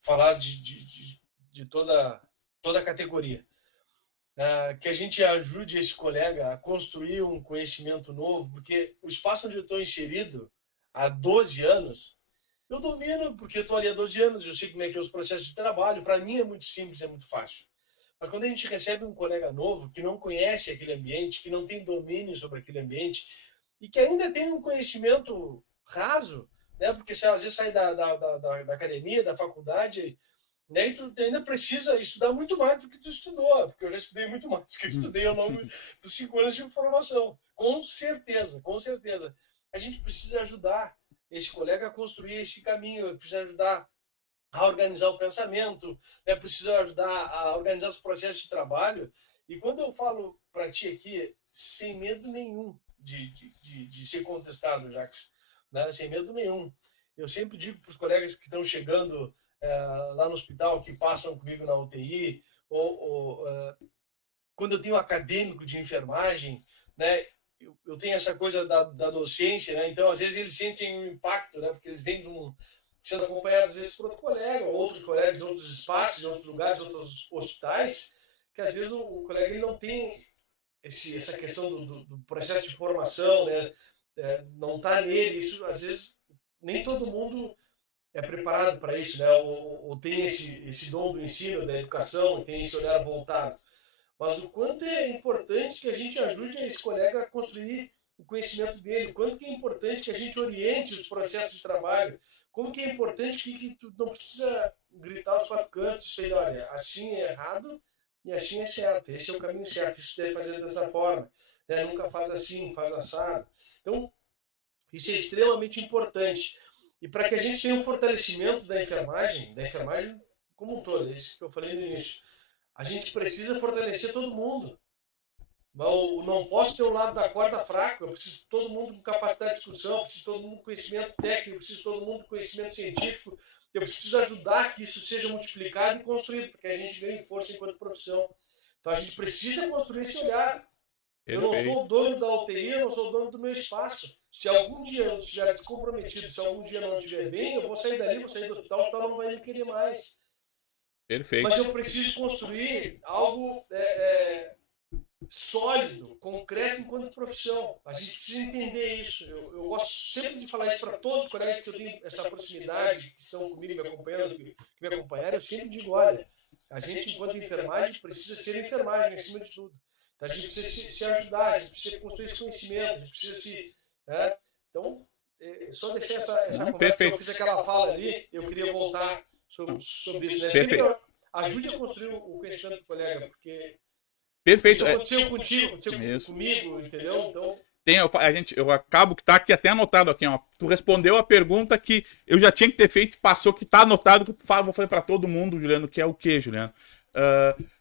falar de toda a categoria. Que a gente ajude esse colega a construir um conhecimento novo, porque o espaço onde eu estou inserido há 12 anos, eu domino porque eu estou ali há 12 anos, eu sei como é que é os processos de trabalho, para mim é muito simples, é muito fácil. Mas quando a gente recebe um colega novo que não conhece aquele ambiente, que não tem domínio sobre aquele ambiente e que ainda tem um conhecimento raso, né? Porque você às vezes sai da academia, da faculdade, né? E tu ainda precisa estudar muito mais do que tu estudou, porque eu já estudei muito mais do que eu estudei ao longo dos 5 anos de formação. Com certeza, com certeza. A gente precisa ajudar esse colega a construir esse caminho, precisa ajudar a organizar o pensamento, né? Precisa ajudar a organizar os processos de trabalho. E quando eu falo para ti aqui, sem medo nenhum de ser contestado, Jacques, né? Sem medo nenhum. Eu sempre digo para os colegas que estão chegando lá no hospital que passam comigo na UTI, ou quando eu tenho acadêmico de enfermagem, né, eu tenho essa coisa da docência, né, então às vezes eles sentem um impacto, né, porque eles vêm sendo acompanhados às vezes por outro colega, ou outros colegas de outros espaços, de outros lugares, de outros hospitais, que às vezes o colega ele não tem essa questão do processo de formação, né, não está nele, isso às vezes nem todo mundo é preparado para isso, né, ou tem esse dom do ensino, da educação, e tem esse olhar voltado. Mas o quanto é importante que a gente ajude esse colega a construir o conhecimento dele, o quanto que é importante que a gente oriente os processos de trabalho, como que é importante que tu não precisa gritar aos quatro cantos, e olha, assim é errado e assim é certo, esse é o caminho certo, isso deve fazer dessa forma, né? Nunca faz assim, faz assado. Então, isso é extremamente importante. E para que a gente tenha um fortalecimento da enfermagem como um todo, é isso que eu falei no início, a gente precisa fortalecer todo mundo. Eu não posso ter um lado da corda fraco, eu preciso de todo mundo com capacidade de discussão, eu preciso de todo mundo com conhecimento técnico, eu preciso de todo mundo com conhecimento científico, eu preciso ajudar que isso seja multiplicado e construído, para que a gente ganhe força enquanto profissão. Então a gente precisa construir esse olhar. Eu não sou o dono da UTI, eu não sou o dono do meu espaço. Se algum dia eu estiver descomprometido, se algum dia eu não estiver bem, eu vou sair dali, vou sair do hospital, o hospital não vai me querer mais. Perfeito. Mas eu preciso construir algo sólido, concreto enquanto profissão. A gente precisa entender isso. Eu gosto sempre de falar isso para todos os colegas que eu tenho essa proximidade, que estão comigo, me acompanhando, que me acompanharam. Eu sempre digo, olha, a gente, enquanto enfermagem, precisa ser enfermagem acima de tudo. Então, a gente precisa se ajudar, a gente precisa construir esse conhecimento, a gente precisa se... Né? Então, só deixar essa conversa, perfeito. eu fiz aquela fala ali, eu queria voltar sobre isso. Né? Sempre ajude a construir o conhecimento do colega, porque... Perfeito. Isso aconteceu contigo, aconteceu comigo, entendeu? Então... Eu acabo que tá aqui até anotado aqui, ó. Tu respondeu a pergunta que eu já tinha que ter feito e passou, que tá anotado, que tu vou fazer para todo mundo, Juliano, que é o quê, Juliano?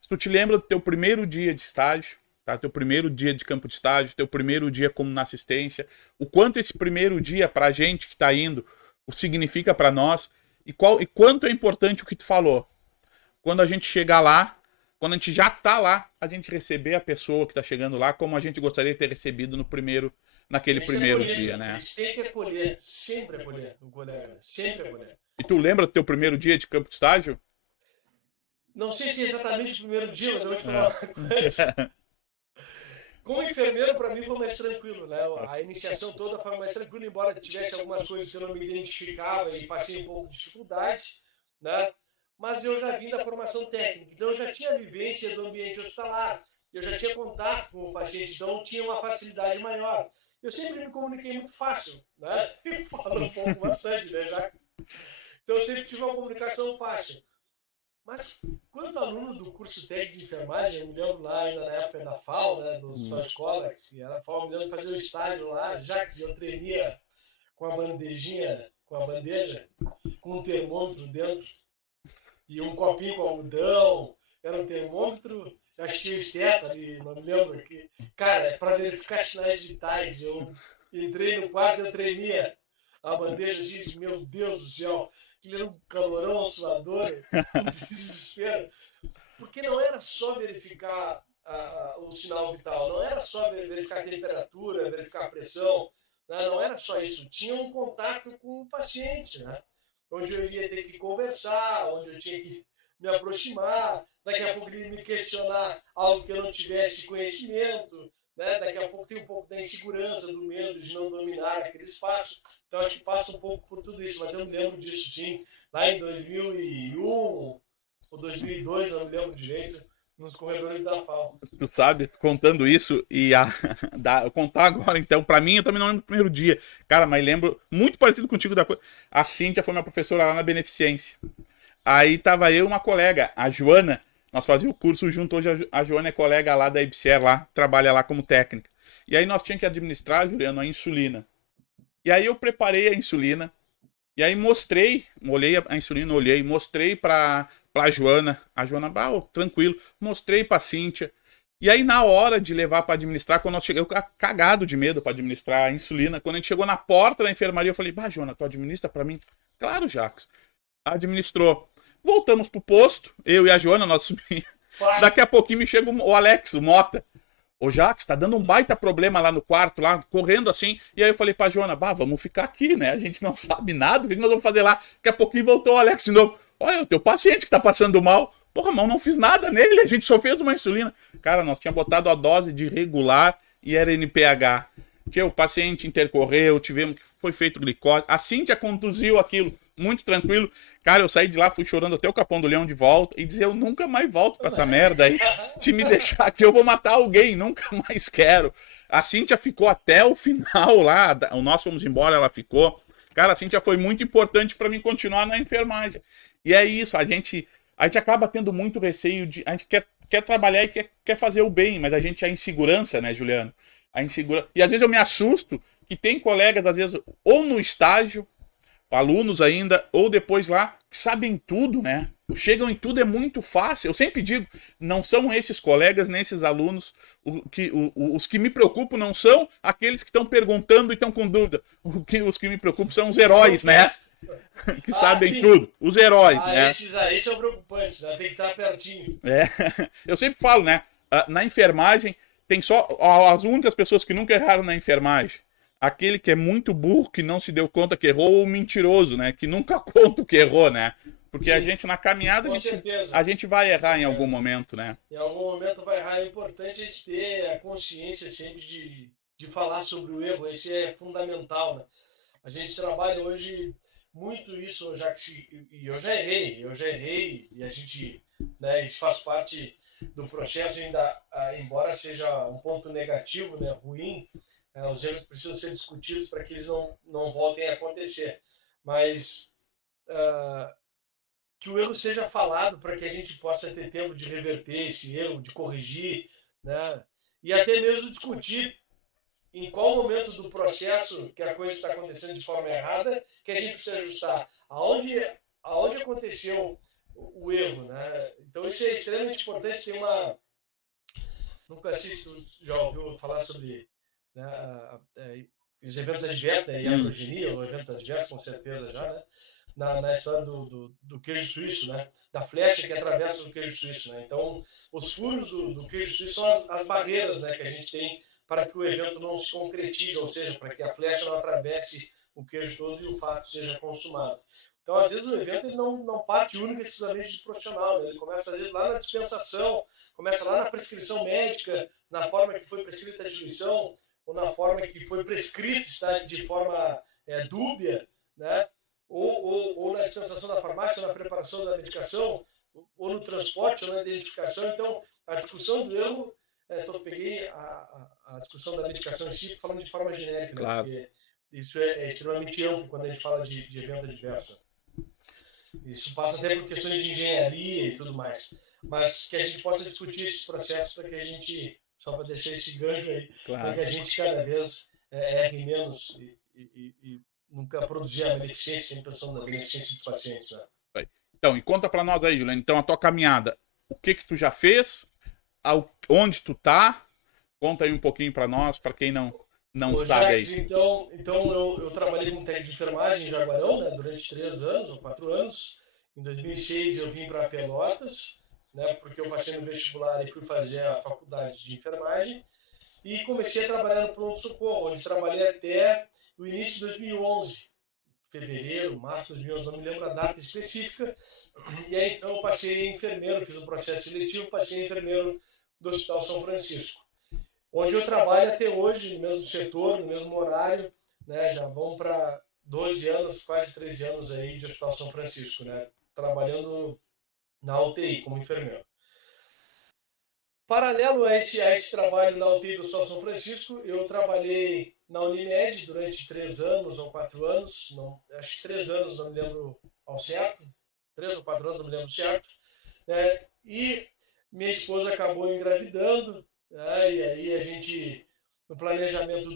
Se tu te lembra do teu primeiro dia de estágio, tá? Teu primeiro dia de campo de estágio, teu primeiro dia como na assistência, o quanto esse primeiro dia pra gente que tá indo, o significa para nós, e quanto é importante o que tu falou. Quando a gente chegar lá, quando a gente já tá lá, a gente receber a pessoa que tá chegando lá como a gente gostaria de ter recebido naquele primeiro dia, né? A gente tem que acolher, sempre acolher o colega, sempre acolher. E tu lembra do teu primeiro dia de campo de estágio? Não sei se é exatamente o primeiro dia, mas eu vou te falar uma coisa. Como enfermeiro, para mim foi mais tranquilo, né? A iniciação toda foi mais tranquila, embora tivesse algumas coisas que eu não me identificava e passei um pouco de dificuldade, né? Mas eu já vim da formação técnica, então eu já tinha vivência do ambiente hospitalar, eu já tinha contato com o paciente, então tinha uma facilidade maior. Eu sempre me comuniquei muito fácil, né? Eu falo um pouco bastante, né, Jacques? Então eu sempre tive uma comunicação fácil. Mas quando aluno do curso técnico de enfermagem, eu me lembro lá ainda na época da FAO, né, do Hospital Escola, que era a FAO, me lembro de fazer um estágio lá, Jacques, eu tremia com a bandejinha, com a bandeja, com um termômetro dentro, e um copinho com algodão, era um termômetro, eu acho que tinha esteto ali, não me lembro aqui. Cara, para verificar sinais vitais, eu entrei no quarto e eu tremia a bandeja assim, meu Deus do céu, aquilo era um calorão, suador, um desespero. Porque não era só verificar o sinal vital, não era só verificar a temperatura, verificar a pressão, né? Não era só isso, tinha um contato com o paciente, né? Onde eu ia ter que conversar, onde eu tinha que me aproximar, daqui a pouco ele ia me questionar algo que eu não tivesse conhecimento, né? Daqui a pouco tem um pouco da insegurança, do medo de não dominar aquele espaço, então acho que passa um pouco por tudo isso, mas eu me lembro disso sim, lá em 2001 ou 2002, não me lembro direito, nos corredores da FAO. Tu sabe, contando isso contar agora, então, pra mim, eu também não lembro do primeiro dia. Cara, mas lembro, muito parecido contigo da coisa. A Cíntia foi minha professora lá na Beneficência. Aí tava eu e uma colega, a Joana, nós fazíamos o curso junto, hoje a Joana é colega lá da IBSER, lá, trabalha lá como técnica. E aí nós tínhamos que administrar, Juliano, a insulina. E aí eu preparei a insulina, e aí olhei a insulina, mostrei pra Joana. A Joana, tranquilo. Mostrei pra Cíntia. E aí, na hora de levar pra administrar, quando nós chegamos, eu cagado de medo pra administrar a insulina. Quando a gente chegou na porta da enfermaria, eu falei, Joana, tu administra pra mim? Claro, Jacques. Administrou. Voltamos pro posto, eu e a Joana, nosso daqui a pouquinho me chega o Alex, o Mota. Ô Jax, tá dando um baita problema lá no quarto, lá, correndo assim. E aí eu falei pra Joana, bah, vamos ficar aqui, né? A gente não sabe nada, o que nós vamos fazer lá? Daqui a pouquinho voltou o Alex de novo. Olha, o teu paciente que tá passando mal. Porra, mas não fiz nada nele, a gente só fez uma insulina. Cara, nós tínhamos botado a dose de regular e era NPH. O paciente intercorreu, tivemos que foi feito glicose. A Cíntia conduziu aquilo, muito tranquilo. Cara, eu saí de lá, fui chorando até o Capão do Leão de volta e dizer, eu nunca mais volto pra essa merda aí. Se me deixar aqui, eu vou matar alguém, nunca mais quero. A Cíntia ficou até o final lá, nós fomos embora, ela ficou. Cara, a Cíntia foi muito importante para mim continuar na enfermagem. E é isso, a gente acaba tendo muito receio de. A gente quer trabalhar e quer fazer o bem, mas a insegurança, né, Juliano? A insegurança. E às vezes eu me assusto que tem colegas, às vezes, ou no estágio, alunos ainda, ou depois lá, que sabem tudo, né? Chegam em tudo, é muito fácil. Eu sempre digo, não são esses colegas, nem esses alunos, os que me preocupam não são aqueles que estão perguntando e estão com dúvida. Os que me preocupam são os heróis, né? Que sabem tudo. Os heróis, né? Esses aí são preocupantes, né? Tem que estar pertinho. Eu sempre falo, né? Na enfermagem, tem só as únicas pessoas que nunca erraram na enfermagem. Aquele que é muito burro, que não se deu conta que errou, ou mentiroso, né? Que nunca conta o que errou, né? Porque a gente, na caminhada, a gente vai errar em algum momento, né? Em algum momento vai errar. É importante a gente ter a consciência sempre de falar sobre o erro. Esse é fundamental, né? A gente trabalha hoje muito isso, já que e eu já errei, e a gente, né, isso faz parte do processo, ainda, embora seja um ponto negativo, né, ruim, os erros precisam ser discutidos para que eles não voltem a acontecer. Mas que o erro seja falado para que a gente possa ter tempo de reverter esse erro, de corrigir, né? E até mesmo discutir em qual momento do processo que a coisa está acontecendo de forma errada que a gente precisa ajustar. Aonde aconteceu o erro, né? Então isso é extremamente importante. Tem uma... Nunca sei se tu já ouviu falar sobre, né, os eventos adversos, né, iatrogenia, ou eventos adversos, com certeza já, né? Na história do queijo suíço, né? Da flecha que atravessa o queijo suíço, né? Então, os furos do queijo suíço são as barreiras, né, que a gente tem para que o evento não se concretize, ou seja, para que a flecha não atravesse o queijo todo e o fato seja consumado. Então, às vezes, o evento ele não parte única e exclusivamente de profissional, né? Ele começa, às vezes, lá na dispensação, começa lá na prescrição médica, na forma que foi prescrita a diluição, ou na forma que foi prescrito está de forma dúbia, né? Ou na dispensação da farmácia, ou na preparação da medicação, ou no transporte, ou na identificação. Então, a discussão do erro, eu peguei a discussão da medicação em si falando de forma genérica, né? Claro. Porque isso é extremamente amplo quando a gente fala de evento adverso. Isso passa até por questões de engenharia e tudo mais. Mas que a gente possa discutir esses processos para que a gente, só para deixar esse gancho aí, para que a gente cada vez erre menos e nunca produzir a beneficência, sempre pensando na beneficência dos pacientes. Né? Então, e conta para nós aí, Juliano, então a tua caminhada, o que tu já fez, onde tu tá, conta aí um pouquinho para nós, para quem não sabe aí. Então eu trabalhei como técnico de enfermagem em Jaguarão, né, durante 3 anos ou 4 anos. Em 2006 eu vim para Pelotas, né, porque eu passei no vestibular e fui fazer a faculdade de enfermagem. E comecei a trabalhar no pronto-socorro, onde trabalhei até o início de 2011. Fevereiro, março de 2011, não me lembro a data específica. E aí então eu passei em enfermeiro, fiz um processo seletivo, passei em enfermeiro do Hospital São Francisco, onde eu trabalho até hoje, no mesmo setor, no mesmo horário, né? Já vão para 12 anos, quase 13 anos aí de Hospital São Francisco, né? Trabalhando na UTI como enfermeiro. Paralelo a esse trabalho na UTI do Hospital São Francisco, eu trabalhei na Unimed durante 3 anos ou 4 anos, não, acho que 3 anos, não me lembro ao certo, 3 ou 4 anos, não me lembro certo, né? E minha esposa acabou engravidando, né? E aí a gente, no planejamento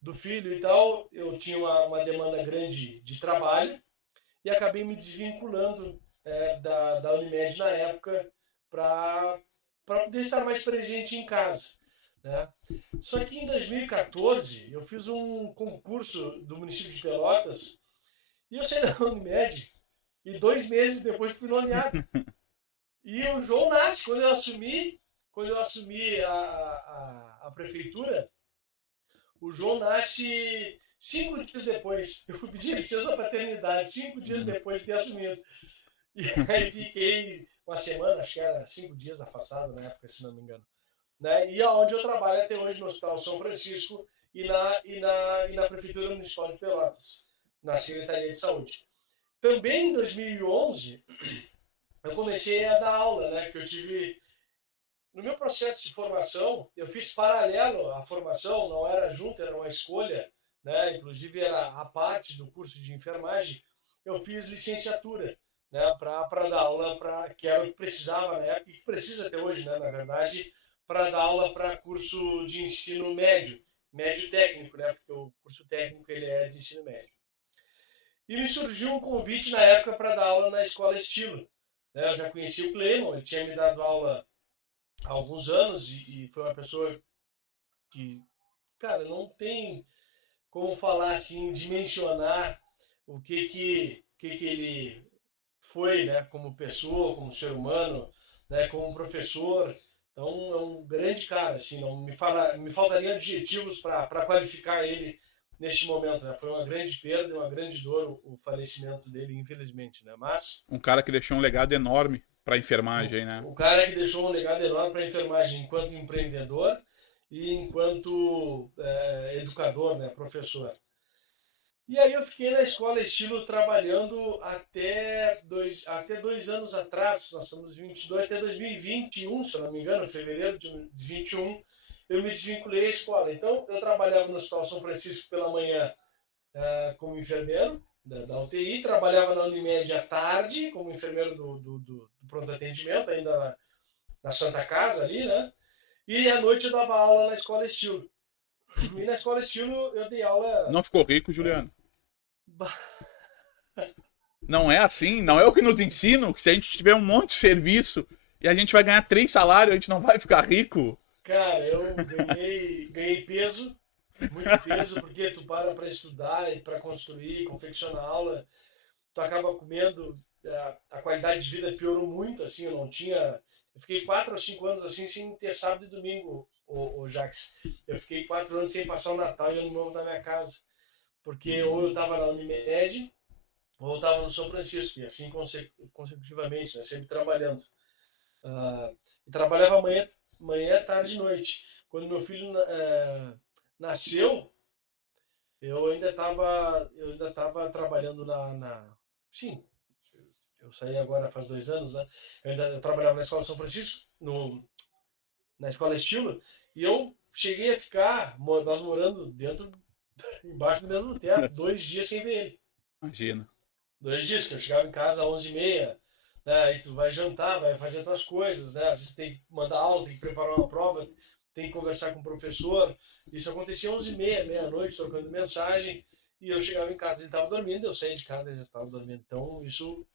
do filho e tal, eu tinha uma demanda grande de trabalho e acabei me desvinculando da Unimed na época para poder estar mais presente em casa. Né? Só que em 2014 eu fiz um concurso do município de Pelotas e eu saí da Unimed E 2 meses depois fui nomeado. E o João nasce. Quando eu assumi a prefeitura, o João nasce 5 dias depois. Eu fui pedir licença paternidade 5 dias depois de ter assumido. E aí fiquei uma semana, acho que era 5 dias afastado na época, se não me engano. Né? E aonde eu trabalho até hoje no Hospital São Francisco e na Prefeitura Municipal de Pelotas, na Secretaria de Saúde. Também em 2011, eu comecei a dar aula, né? Que eu tive no meu processo de formação, eu fiz paralelo à formação, não era junto, era uma escolha, né? Inclusive era a parte do curso de enfermagem. Eu fiz licenciatura, né? Para dar aula, que era o que precisava na época, e que precisa até hoje, né? Na verdade, para dar aula para curso de ensino médio, médio técnico, né? Porque o curso técnico ele é de ensino médio. E me surgiu um convite na época para dar aula na Escola Estilo. Né? Eu já conheci o Clemon, ele tinha me dado aula há alguns anos e foi uma pessoa que, cara, não tem como falar assim, dimensionar o que ele foi, né, como pessoa, como ser humano, né, como professor. Então é um grande cara, assim, não me faltaria adjetivos para qualificar ele neste momento, né? Foi uma grande perda, uma grande dor o falecimento dele, infelizmente, né? Mas Um cara que deixou um legado enorme pra enfermagem, né? o cara que deixou um legado enorme para a enfermagem enquanto empreendedor e enquanto educador, né, professor. E aí eu fiquei na Escola Estilo trabalhando até 2 anos atrás, nós estamos em 22, até 2021, se eu não me engano, fevereiro de 21, eu me desvinculei da escola. Então eu trabalhava no Hospital São Francisco pela manhã como enfermeiro da UTI, trabalhava na Unimed à tarde como enfermeiro do pronto atendimento, ainda na Santa Casa ali, né? E à noite eu dava aula na Escola Estilo. E na Escola Estilo eu dei aula. Não ficou rico, Juliano? Não é assim, não é o que nos ensinam, que se a gente tiver um monte de serviço e a gente vai ganhar 3 salários, a gente não vai ficar rico. Cara, eu ganhei peso, muito peso, porque tu para estudar e para construir, confeccionar aula, tu acaba comendo, a qualidade de vida piorou muito, assim, eu não tinha. Eu fiquei 4 ou 5 anos assim sem ter sábado e domingo, o Jax. Eu fiquei 4 anos sem passar o Natal e Ano Novo na minha casa. Porque ou eu estava na Unimed, ou eu estava no São Francisco, e assim consecutivamente, né, sempre trabalhando. Ah, e trabalhava manhã, tarde e noite. Quando meu filho nasceu, eu ainda estava trabalhando sim, eu saí agora faz 2 anos, né? Eu trabalhava na Escola São Francisco, na Escola Estilo, e eu cheguei a ficar, nós morando embaixo do mesmo teto, 2 dias sem ver ele. Imagina. 2 dias que eu chegava em casa às 11h30, né? Aí tu vai jantar, vai fazer outras coisas, né? Às vezes tem que mandar aula, tem que preparar uma prova, tem que conversar com o professor. Isso acontecia às 11h30, meia-noite, trocando mensagem. E eu chegava em casa, ele estava dormindo, eu saía de casa, ele já estava dormindo. Então, isso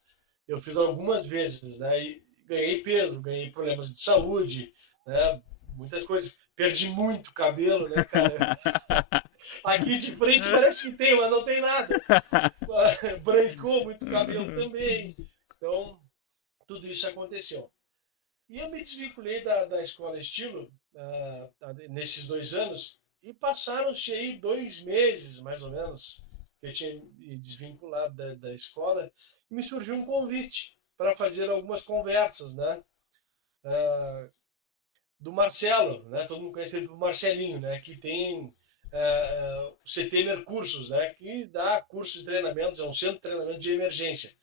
eu fiz algumas vezes, né? E ganhei peso, ganhei problemas de saúde, né? Muitas coisas. Perdi muito cabelo, né, cara? Aqui de frente parece que tem, mas não tem nada. Brancou muito cabelo também. Então, tudo isso aconteceu. E eu me desvinculei da Escola Estilo nesses 2 anos e passaram-se aí 2 meses, mais ou menos, que eu tinha me desvinculado da escola e me surgiu um convite para fazer algumas conversas, né? Do Marcelo, né? Todo mundo conhece ele por Marcelinho, né? Que tem o CT Mercursos, né? Que dá cursos de treinamentos, é um centro de treinamento de emergência.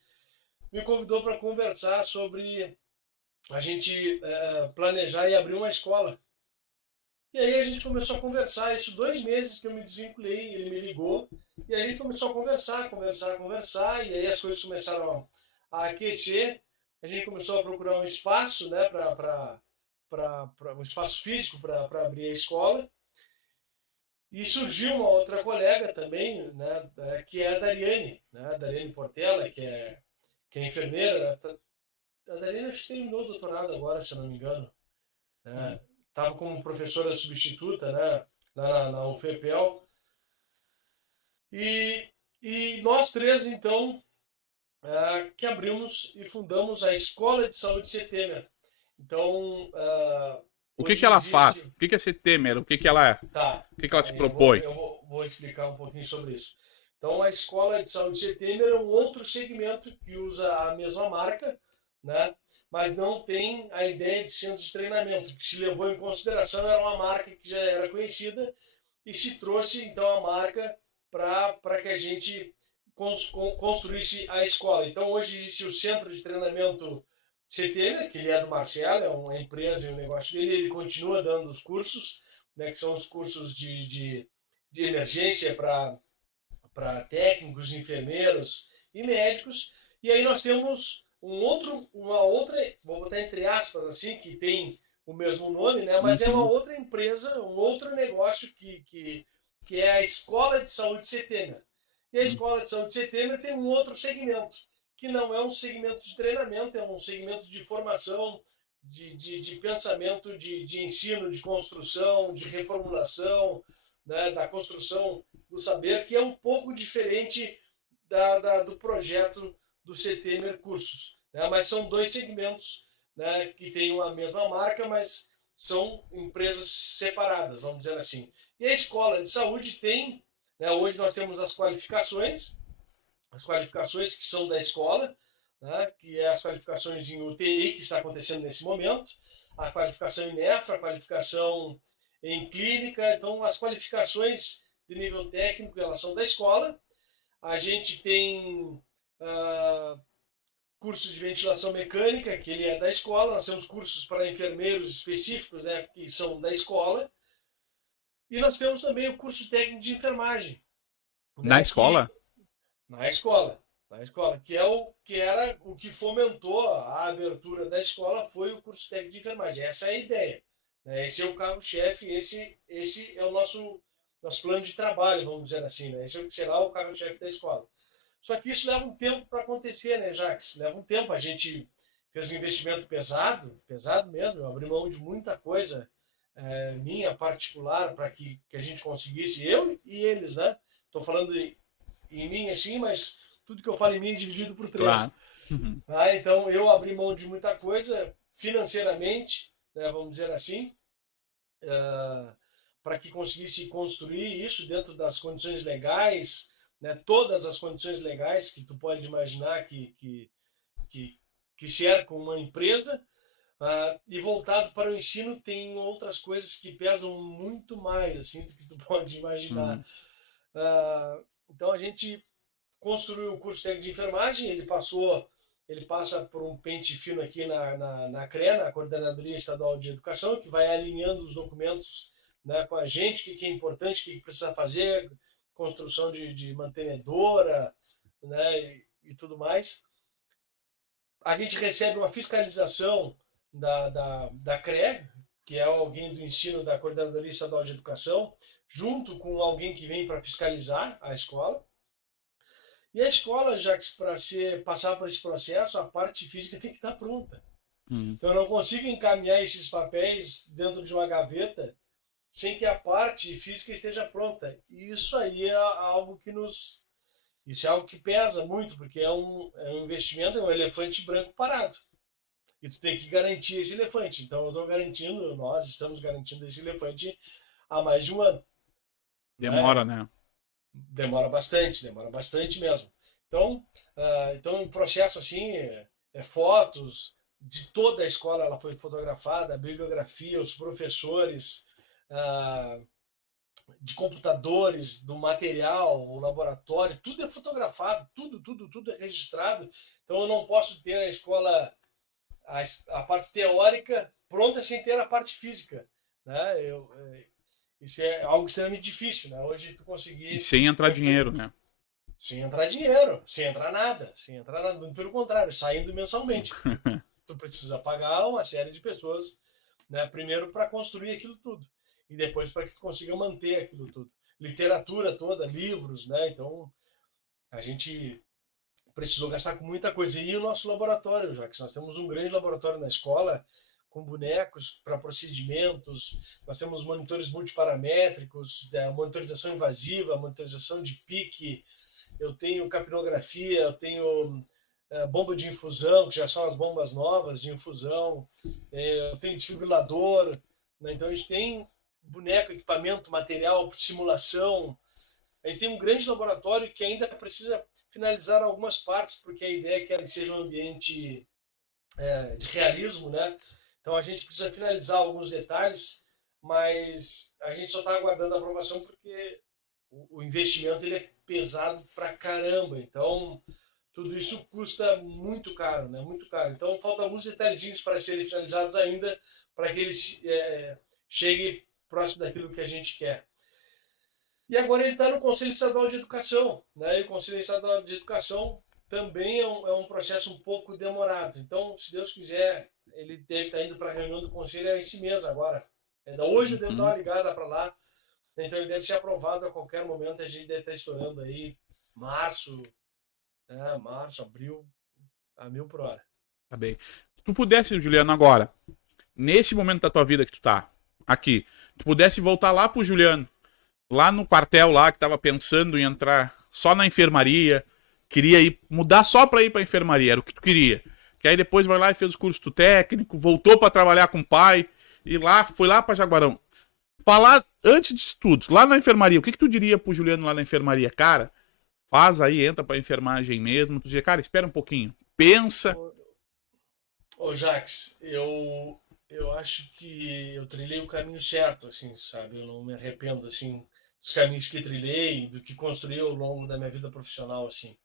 Me convidou para conversar sobre a gente planejar e abrir uma escola. E aí a gente começou a conversar, isso 2 meses que eu me desvinculei, ele me ligou, e a gente começou a conversar, e aí as coisas começaram a aquecer, a gente começou a procurar um espaço, né, um espaço físico para abrir a escola, e surgiu uma outra colega também, né, que é a Dariane, né, a Dariane Portela, que é enfermeira. A Dariane acho que terminou o doutorado agora, se eu não me engano. Né? Estava como professora substituta, né? Na UFPEL. E nós três, então, que abrimos e fundamos a Escola de Saúde Setemer. Então, O que que hoje ela faz? existe. O que que é CTMER? O que que ela é? Tá, O que que ela se aí propõe? vou explicar um pouquinho sobre isso. Então, a Escola de Saúde Setemer é um outro segmento que usa a mesma marca, né? Mas não tem a ideia de centro de treinamento. O que se levou em consideração era uma marca que já era conhecida e se trouxe, então, a marca para que a gente construísse a escola. Então, hoje existe o Centro de Treinamento CT, que ele é do Marcelo, é uma empresa e um negócio dele, ele continua dando os cursos, né, que são os cursos de emergência para técnicos, enfermeiros e médicos. E aí nós temos uma outra, vou botar entre aspas assim, que tem o mesmo nome, né? Mas é uma Uhum. outra empresa, um outro negócio que é a Escola de Saúde Setembro. E a Escola de Saúde Setembro tem um outro segmento, que não é um segmento de treinamento, é um segmento de formação, de pensamento, de ensino, de construção, de reformulação, né, da construção do saber, que é um pouco diferente do projeto do CT Mercursos. Né? Mas são dois segmentos, né, que têm a mesma marca, mas são empresas separadas, vamos dizer assim. E a escola de saúde tem, né, hoje nós temos as qualificações que são da escola, né, que é as qualificações em UTI que está acontecendo nesse momento, a qualificação em nefra, a qualificação em clínica, então as qualificações de nível técnico elas são da escola. A gente tem curso de ventilação mecânica, que ele é da escola, nós temos cursos para enfermeiros específicos, né, que são da escola, e nós temos também o curso técnico de enfermagem, Na né, escola? que na escola, que é o que era o que fomentou a abertura da escola foi o curso técnico de enfermagem. Essa é a ideia. Né? Esse é o carro-chefe, esse é o nosso plano de trabalho, vamos dizer assim. Né? Esse será o carro-chefe da escola. Só que isso leva um tempo para acontecer, né, Jax? Leva um tempo. A gente fez um investimento pesado, pesado mesmo. Eu abri mão de muita coisa minha particular para que a gente conseguisse, eu e eles, né? Estou falando em mim assim, mas tudo que eu falo em mim é dividido por três. Claro. Uhum. Então eu abri mão de muita coisa financeiramente, né, vamos dizer assim, para que conseguisse construir isso dentro das condições legais, né, todas as condições legais que tu pode imaginar que, que cercam uma empresa. E voltado para o ensino tem outras coisas que pesam muito mais assim do que tu pode imaginar. Uhum. Então a gente construiu o curso técnico de enfermagem, ele passa por um pente fino aqui na CRE, na Coordenadoria Estadual de Educação, que vai alinhando os documentos, né, com a gente, o que é importante, o que precisa fazer, construção de mantenedora, né, e tudo mais. A gente recebe uma fiscalização da CRE, que é alguém do ensino da Coordenadoria Estadual de Educação, junto com alguém que vem para fiscalizar a escola. E a escola, já que para passar por esse processo, a parte física tem que estar pronta. Uhum. Então eu não consigo encaminhar esses papéis dentro de uma gaveta sem que a parte física esteja pronta. E isso aí é algo que nos. Isso é algo que pesa muito, porque é um investimento, é um elefante branco parado. E tu tem que garantir esse elefante. Então eu estou garantindo, nós estamos garantindo esse elefante há mais de um ano. Demora, Né? né? Demora bastante mesmo. Então o processo assim fotos de toda a escola ela foi fotografada, a bibliografia, os professores, ah, de computadores, do material, o laboratório, tudo é fotografado, tudo é registrado. Então eu não posso ter a escola a parte teórica pronta sem ter a parte física, né? Isso é algo extremamente difícil, né? Hoje tu E conseguir sem entrar dinheiro, né? sem entrar dinheiro, sem entrar nada, sem entrar nada. Muito pelo contrário, saindo mensalmente, porque tu precisa pagar uma série de pessoas, né? Primeiro para construir aquilo tudo e depois para que tu consiga manter aquilo tudo. Literatura toda, livros, né? Então a gente precisou gastar com muita coisa. E o nosso laboratório, já que nós temos um grande laboratório na escola com bonecos para procedimentos, nós temos monitores multiparamétricos, monitorização invasiva, monitorização de pique, eu tenho capnografia, eu tenho bomba de infusão, que já são as bombas novas de infusão, eu tenho desfibrilador, né? Então a gente tem boneco, equipamento, material, simulação. A gente tem um grande laboratório que ainda precisa finalizar algumas partes, porque a ideia é que ele seja um ambiente de realismo, né? Então a gente precisa finalizar alguns detalhes, mas a gente só está aguardando a aprovação porque o investimento ele é pesado pra caramba. Então tudo isso custa muito caro, né? Muito caro. Então faltam alguns detalhezinhos para serem finalizados ainda, para que ele chegue próximo daquilo que a gente quer. E agora ele está no Conselho Estadual de Educação, né? E o Conselho Estadual de Educação também é um processo um pouco demorado. Então, se Deus quiser, ele deve estar indo para a reunião do Conselho esse mês agora. Ainda hoje eu devo dar Uhum. uma ligada para lá. Então, ele deve ser aprovado a qualquer momento. A gente deve estar estourando aí março, né? Março, abril, a 1000 por hora. Tá bem. Se tu pudesse, Juliano, agora, nesse momento da tua vida que tu tá aqui, tu pudesse voltar lá pro Juliano, lá no quartel lá, que tava pensando em entrar só na enfermaria, queria ir, mudar só pra ir pra enfermaria, era o que tu queria. Que aí depois vai lá e fez o curso técnico, voltou pra trabalhar com o pai, e lá, foi lá pra Jaguarão. Falar, antes disso tudo, lá na enfermaria, o que que tu diria pro Juliano lá na enfermaria? Cara, faz aí, entra pra enfermagem mesmo. Tu diria, cara, espera um pouquinho, pensa. Ô, Jax, eu acho que eu trilhei o caminho certo, assim, sabe? Eu não me arrependo, assim, dos caminhos que trilhei, do que construí ao longo da minha vida profissional, assim.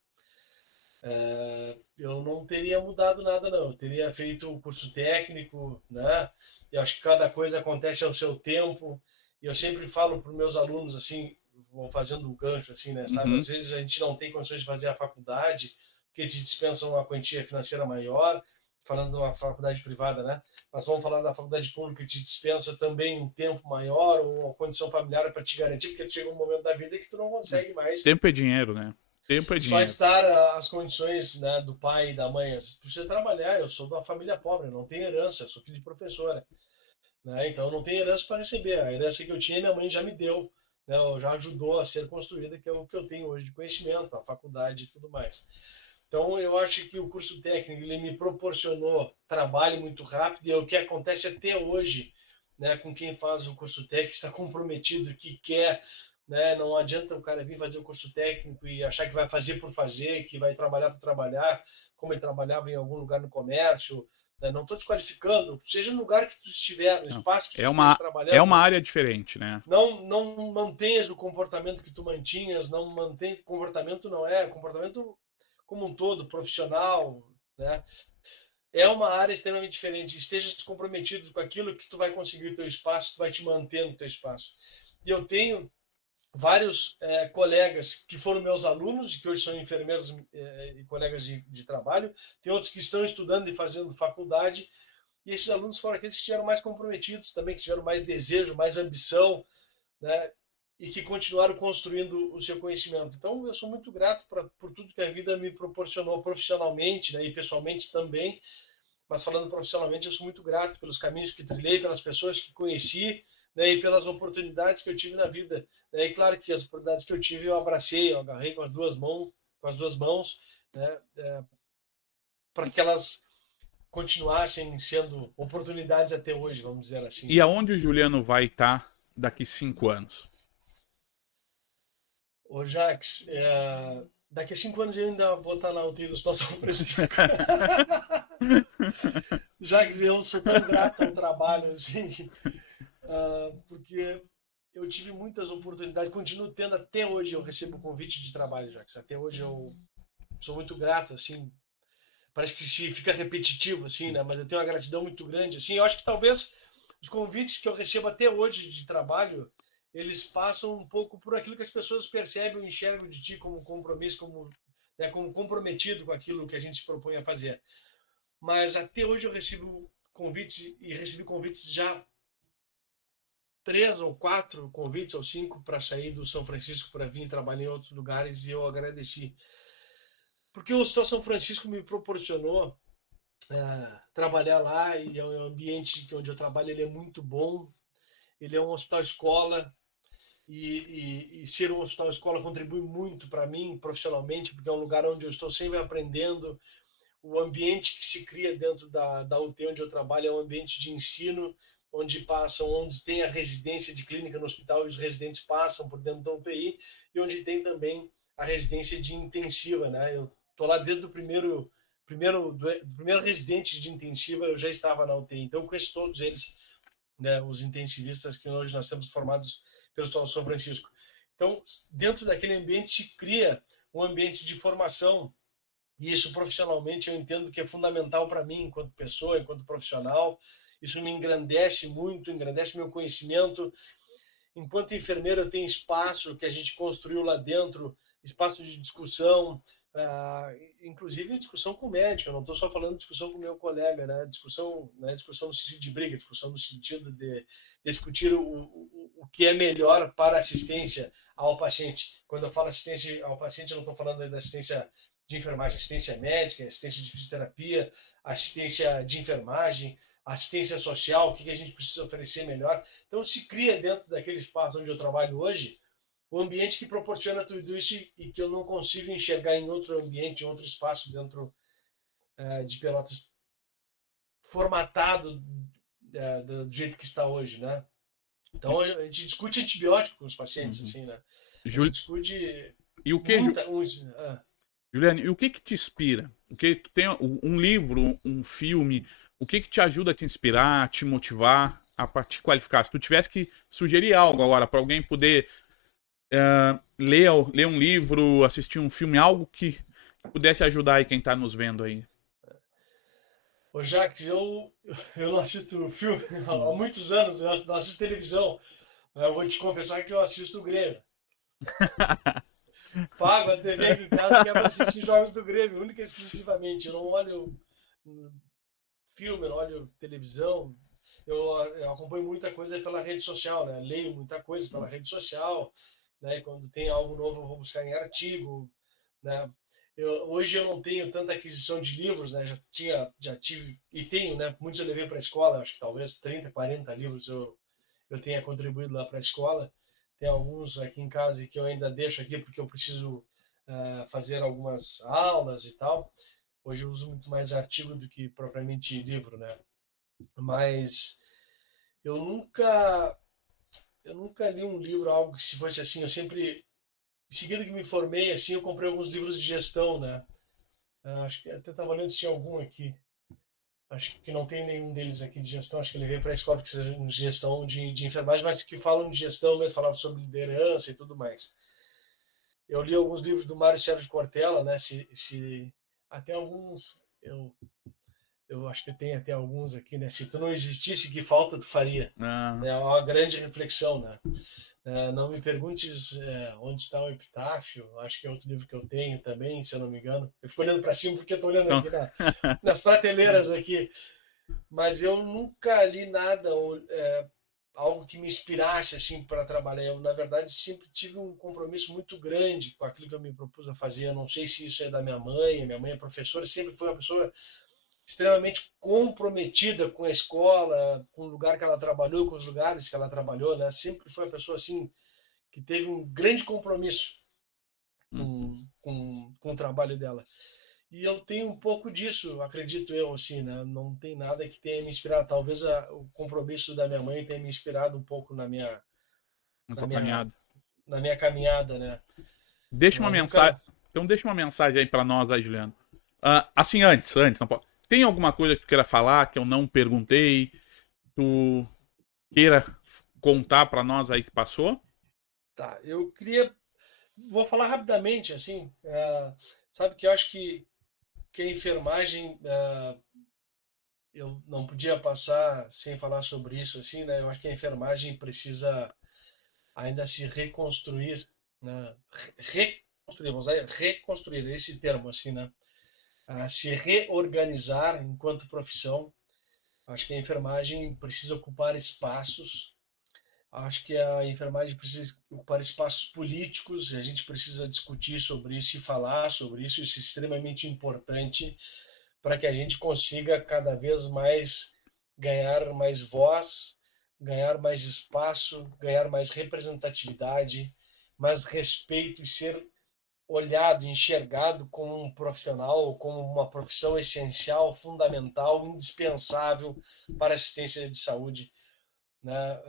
Eu não teria mudado nada, não. Eu teria feito o curso técnico, né? Eu acho que cada coisa acontece ao seu tempo. E eu sempre falo para os meus alunos, assim, vou fazendo um gancho, assim, né? Sabe? Uhum. Às vezes a gente não tem condições de fazer a faculdade, porque te dispensam uma quantia financeira maior, falando de uma faculdade privada, né? Mas vamos falar da faculdade pública, que te dispensa também um tempo maior, ou uma condição familiar para te garantir, porque chega um momento da vida que tu não consegue mais Tempo é dinheiro, né? Tempo é só dinheiro. estar as condições, né, do pai e da mãe. Precisa trabalhar. Eu sou de uma família pobre, não tenho herança, sou filho de professora, né? Então não tenho herança para receber. A herança que eu tinha, minha mãe já me deu, né? Já ajudou a ser construída, que é o que eu tenho hoje de conhecimento, a faculdade e tudo mais. Então eu acho que o curso técnico ele me proporcionou trabalho muito rápido e é o que acontece até hoje, né, com quem faz o curso técnico, está comprometido, que quer, né, não adianta o cara vir fazer o curso técnico e achar que vai fazer por fazer, que vai trabalhar por trabalhar, como ele trabalhava em algum lugar no comércio, né? Não estou desqualificando, seja no lugar que tu estiver, no Não. espaço que tu É esteja uma trabalhando, área diferente, né? não mantenhas o comportamento que tu mantinhas, não mantém comportamento não é comportamento como um todo profissional, né? É uma área extremamente diferente. Esteja comprometido com aquilo que tu vai conseguir o teu espaço, tu vai te manter no teu espaço. E eu tenho vários colegas que foram meus alunos e que hoje são enfermeiros e colegas de trabalho. Tem outros que estão estudando e fazendo faculdade. E esses alunos foram aqueles que estiveram mais comprometidos também, que tiveram mais desejo, mais ambição, né? E que continuaram construindo o seu conhecimento. Então, eu sou muito grato por tudo que a vida me proporcionou profissionalmente, né? E pessoalmente também. Mas falando profissionalmente, eu sou muito grato pelos caminhos que trilhei, pelas pessoas que conheci, né? E pelas oportunidades que eu tive na vida. Né? E claro que as oportunidades que eu tive, eu abracei, eu agarrei com as duas mãos, né? Para que elas continuassem sendo oportunidades até hoje, vamos dizer assim, E né? aonde o Juliano vai estar daqui 5 anos? Ô, Jax, daqui a 5 anos eu ainda vou estar na UTI do Hospital São Francisco. Jax, eu sou tão grato ao trabalho, assim, porque eu tive muitas oportunidades, continuo tendo até hoje, eu recebo convite de trabalho, Jax. Até hoje eu sou muito grato, assim, parece que se fica repetitivo, assim, né? Mas eu tenho uma gratidão muito grande, assim. Eu acho que talvez os convites que eu recebo até hoje de trabalho, eles passam um pouco por aquilo que as pessoas percebem ou enxergam de ti como compromisso, como, né, como comprometido com aquilo que a gente se propõe a fazer. Mas até hoje eu recebo convites e recebi convites já 3 ou 4 convites ou 5 para sair do São Francisco para vir trabalhar em outros lugares e eu agradeci. Porque o Hospital São Francisco me proporcionou trabalhar lá e é um ambiente onde eu trabalho ele é muito bom. Ele é um hospital escola e ser um hospital escola contribui muito para mim profissionalmente porque é um lugar onde eu estou sempre aprendendo. o ambiente que se cria dentro da UTI onde eu trabalho é um ambiente de ensino, onde tem a residência de clínica no hospital e os residentes passam por dentro da UTI, e onde tem também a residência de intensiva, né? Eu tô lá desde o primeiro residente de intensiva, eu já estava na UTI, então eu conheço todos eles, né? Os intensivistas que hoje nós temos formados pelo Hospital São Francisco. Então, dentro daquele ambiente se cria um ambiente de formação, e isso profissionalmente eu entendo que é fundamental para mim, enquanto pessoa, enquanto profissional. Isso me engrandece muito, engrandece meu conhecimento. Enquanto enfermeiro, eu tenho espaço que a gente construiu lá dentro, espaço de discussão, inclusive discussão com o médico. Eu não estou só falando discussão com o meu colega, né? Discussão, né? Discussão no sentido de briga, discussão no sentido de discutir o que é melhor para a assistência ao paciente. Quando eu falo assistência ao paciente, eu não estou falando da assistência de enfermagem, assistência médica, assistência de fisioterapia, assistência de enfermagem, assistência social, o que a gente precisa oferecer melhor. Então se cria dentro daquele espaço onde eu trabalho hoje, um ambiente que proporciona tudo isso e que eu não consigo enxergar em outro ambiente, em outro espaço dentro de Pelotas, formatado do jeito que está hoje, né? Então a gente discute antibiótico com os pacientes, assim, né? A gente discute E o que, muita... Juliane, e o que te inspira? O que tu tem um livro, um filme, o que te ajuda a te inspirar, a te motivar, a te qualificar? Se tu tivesse que sugerir algo agora para alguém poder ler um livro, assistir um filme, algo que pudesse ajudar aí quem tá nos vendo aí. Ô Jacques, eu não assisto filme há muitos anos, eu não assisto televisão. Eu vou te confessar que eu assisto o Grêmio. Pago a TV aqui em casa que é para assistir jogos do Grêmio, única e exclusivamente. Eu não olho filme, eu não olho televisão. Eu acompanho muita coisa pela rede social, né? Leio muita coisa pela rede social, né? Quando tem algo novo eu vou buscar em artigo, né? Hoje eu não tenho tanta aquisição de livros, né? Já tive e tenho, né? Muitos eu levei para a escola, acho que talvez 30, 40 livros eu tenha contribuído lá para a escola. Tem alguns aqui em casa que eu ainda deixo aqui porque eu preciso fazer algumas aulas e tal. Hoje eu uso muito mais artigo do que propriamente livro, né? Mas eu nunca li um livro, algo que se fosse assim. Eu sempre, em seguida que me formei, assim, eu comprei alguns livros de gestão, né? Acho que até estava lendo se tinha algum aqui. Acho que não tem nenhum deles aqui de gestão. Acho que eu levei para a escola que seja de gestão de enfermagem, mas que falam de gestão mesmo, falavam sobre liderança e tudo mais. Eu li alguns livros do Mário Sérgio Cortella, né? Até alguns eu acho que tem até alguns aqui, né? Se tu não existisse, que falta tu faria? É uma grande reflexão, né? Não me perguntes onde está o epitáfio, acho que é outro livro que eu tenho também, se eu não me engano. Eu fico olhando para cima porque estou olhando aqui nas prateleiras aqui, mas eu nunca li nada algo que me inspirasse assim para trabalhar. Eu, na verdade, sempre tive um compromisso muito grande com aquilo que eu me propus a fazer. Eu não sei se isso é da minha mãe é professora, sempre foi uma pessoa extremamente comprometida com a escola, com o lugar que ela trabalhou, com os lugares que ela trabalhou, né? Sempre foi uma pessoa assim que teve um grande compromisso com o trabalho dela. E eu tenho um pouco disso, acredito eu, assim, né? Não tem nada que tenha me inspirado. Talvez o compromisso da minha mãe tenha me inspirado um pouco Na na tua minha, caminhada. na minha caminhada, né? Deixa uma Mas mensagem. nunca. Então deixa uma mensagem aí para nós aí, Juliano. Assim, antes, não pode. Tem alguma coisa que tu queira falar que eu não perguntei? Tu queira contar para nós aí que passou? Tá, eu queria. Vou falar rapidamente, assim. Sabe que eu acho que a enfermagem. Eu não podia passar sem falar sobre isso, assim, né? Eu acho que a enfermagem precisa ainda se reconstruir, né? Reconstruir, vamos usar reconstruir esse termo, assim, né? Se reorganizar enquanto profissão. Acho que a enfermagem precisa ocupar espaços. Acho que a enfermagem precisa ocupar espaços políticos. E a gente precisa discutir sobre isso e falar sobre isso. Isso é extremamente importante para que a gente consiga cada vez mais ganhar mais voz, ganhar mais espaço, ganhar mais representatividade, mais respeito e ser olhado, enxergado como um profissional, como uma profissão essencial, fundamental, indispensável para a assistência de saúde, né,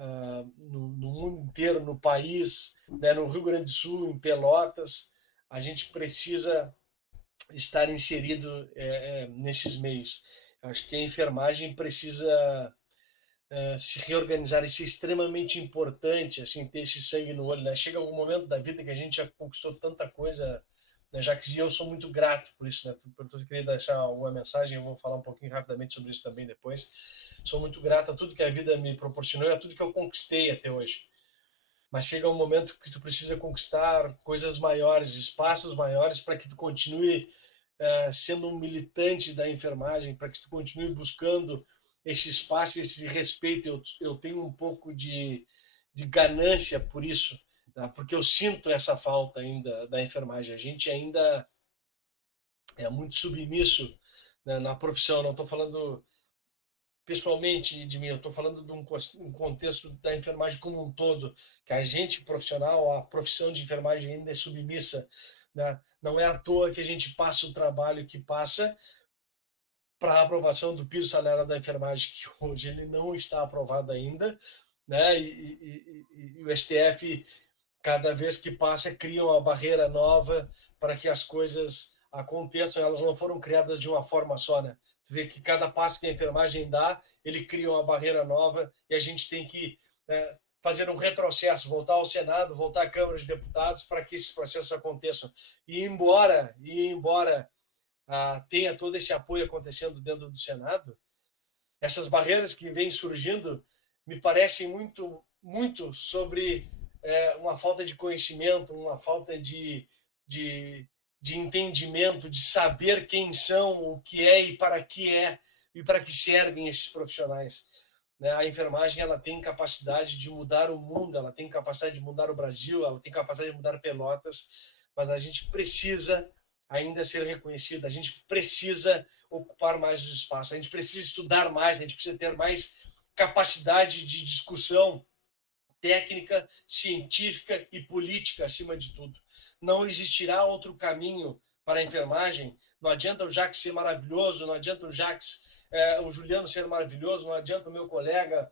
no mundo inteiro, no país, né, no Rio Grande do Sul, em Pelotas. A gente precisa estar inserido nesses meios. Eu acho que a enfermagem precisa se reorganizar. Isso é extremamente importante, assim, ter esse sangue no olho, né? Chega algum momento da vida que a gente já conquistou tanta coisa, né, Jacques, e eu sou muito grato por isso, né? Por eu queria deixar alguma mensagem, eu vou falar um pouquinho rapidamente sobre isso também depois. Sou muito grato a tudo que a vida me proporcionou e a tudo que eu conquistei até hoje. Mas chega um momento que tu precisa conquistar coisas maiores, espaços maiores, para que tu continue sendo um militante da enfermagem, para que tu continue buscando esse espaço, esse respeito. Eu tenho um pouco de ganância por isso, tá? Porque eu sinto essa falta ainda da enfermagem. A gente ainda é muito submisso, né, na profissão. Não estou falando pessoalmente de mim, eu estou falando de um contexto da enfermagem como um todo, que a gente profissional, a profissão de enfermagem ainda é submissa, né? Não é à toa que a gente passa o trabalho que passa para a aprovação do piso salarial da enfermagem, que hoje ele não está aprovado ainda, né? E o STF, cada vez que passa, cria uma barreira nova para que as coisas aconteçam. Elas não foram criadas de uma forma só, né? Tu vê que cada passo que a enfermagem dá, ele cria uma barreira nova e a gente tem que fazer um retrocesso, voltar ao Senado, voltar à Câmara de Deputados para que esses processos aconteçam. E embora tenha todo esse apoio acontecendo dentro do Senado, essas barreiras que vêm surgindo me parecem muito sobre uma falta de conhecimento, uma falta de, de entendimento, de saber quem são, o que é e para que servem esses profissionais. Né? A enfermagem ela tem capacidade de mudar o mundo, ela tem capacidade de mudar o Brasil, ela tem capacidade de mudar Pelotas, mas a gente precisa ainda ser reconhecido, a gente precisa ocupar mais os espaços, a gente precisa estudar mais, a gente precisa ter mais capacidade de discussão técnica, científica e política acima de tudo. Não existirá outro caminho para a enfermagem. Não adianta o Jacques ser maravilhoso, não adianta o Juliano ser maravilhoso, não adianta o meu colega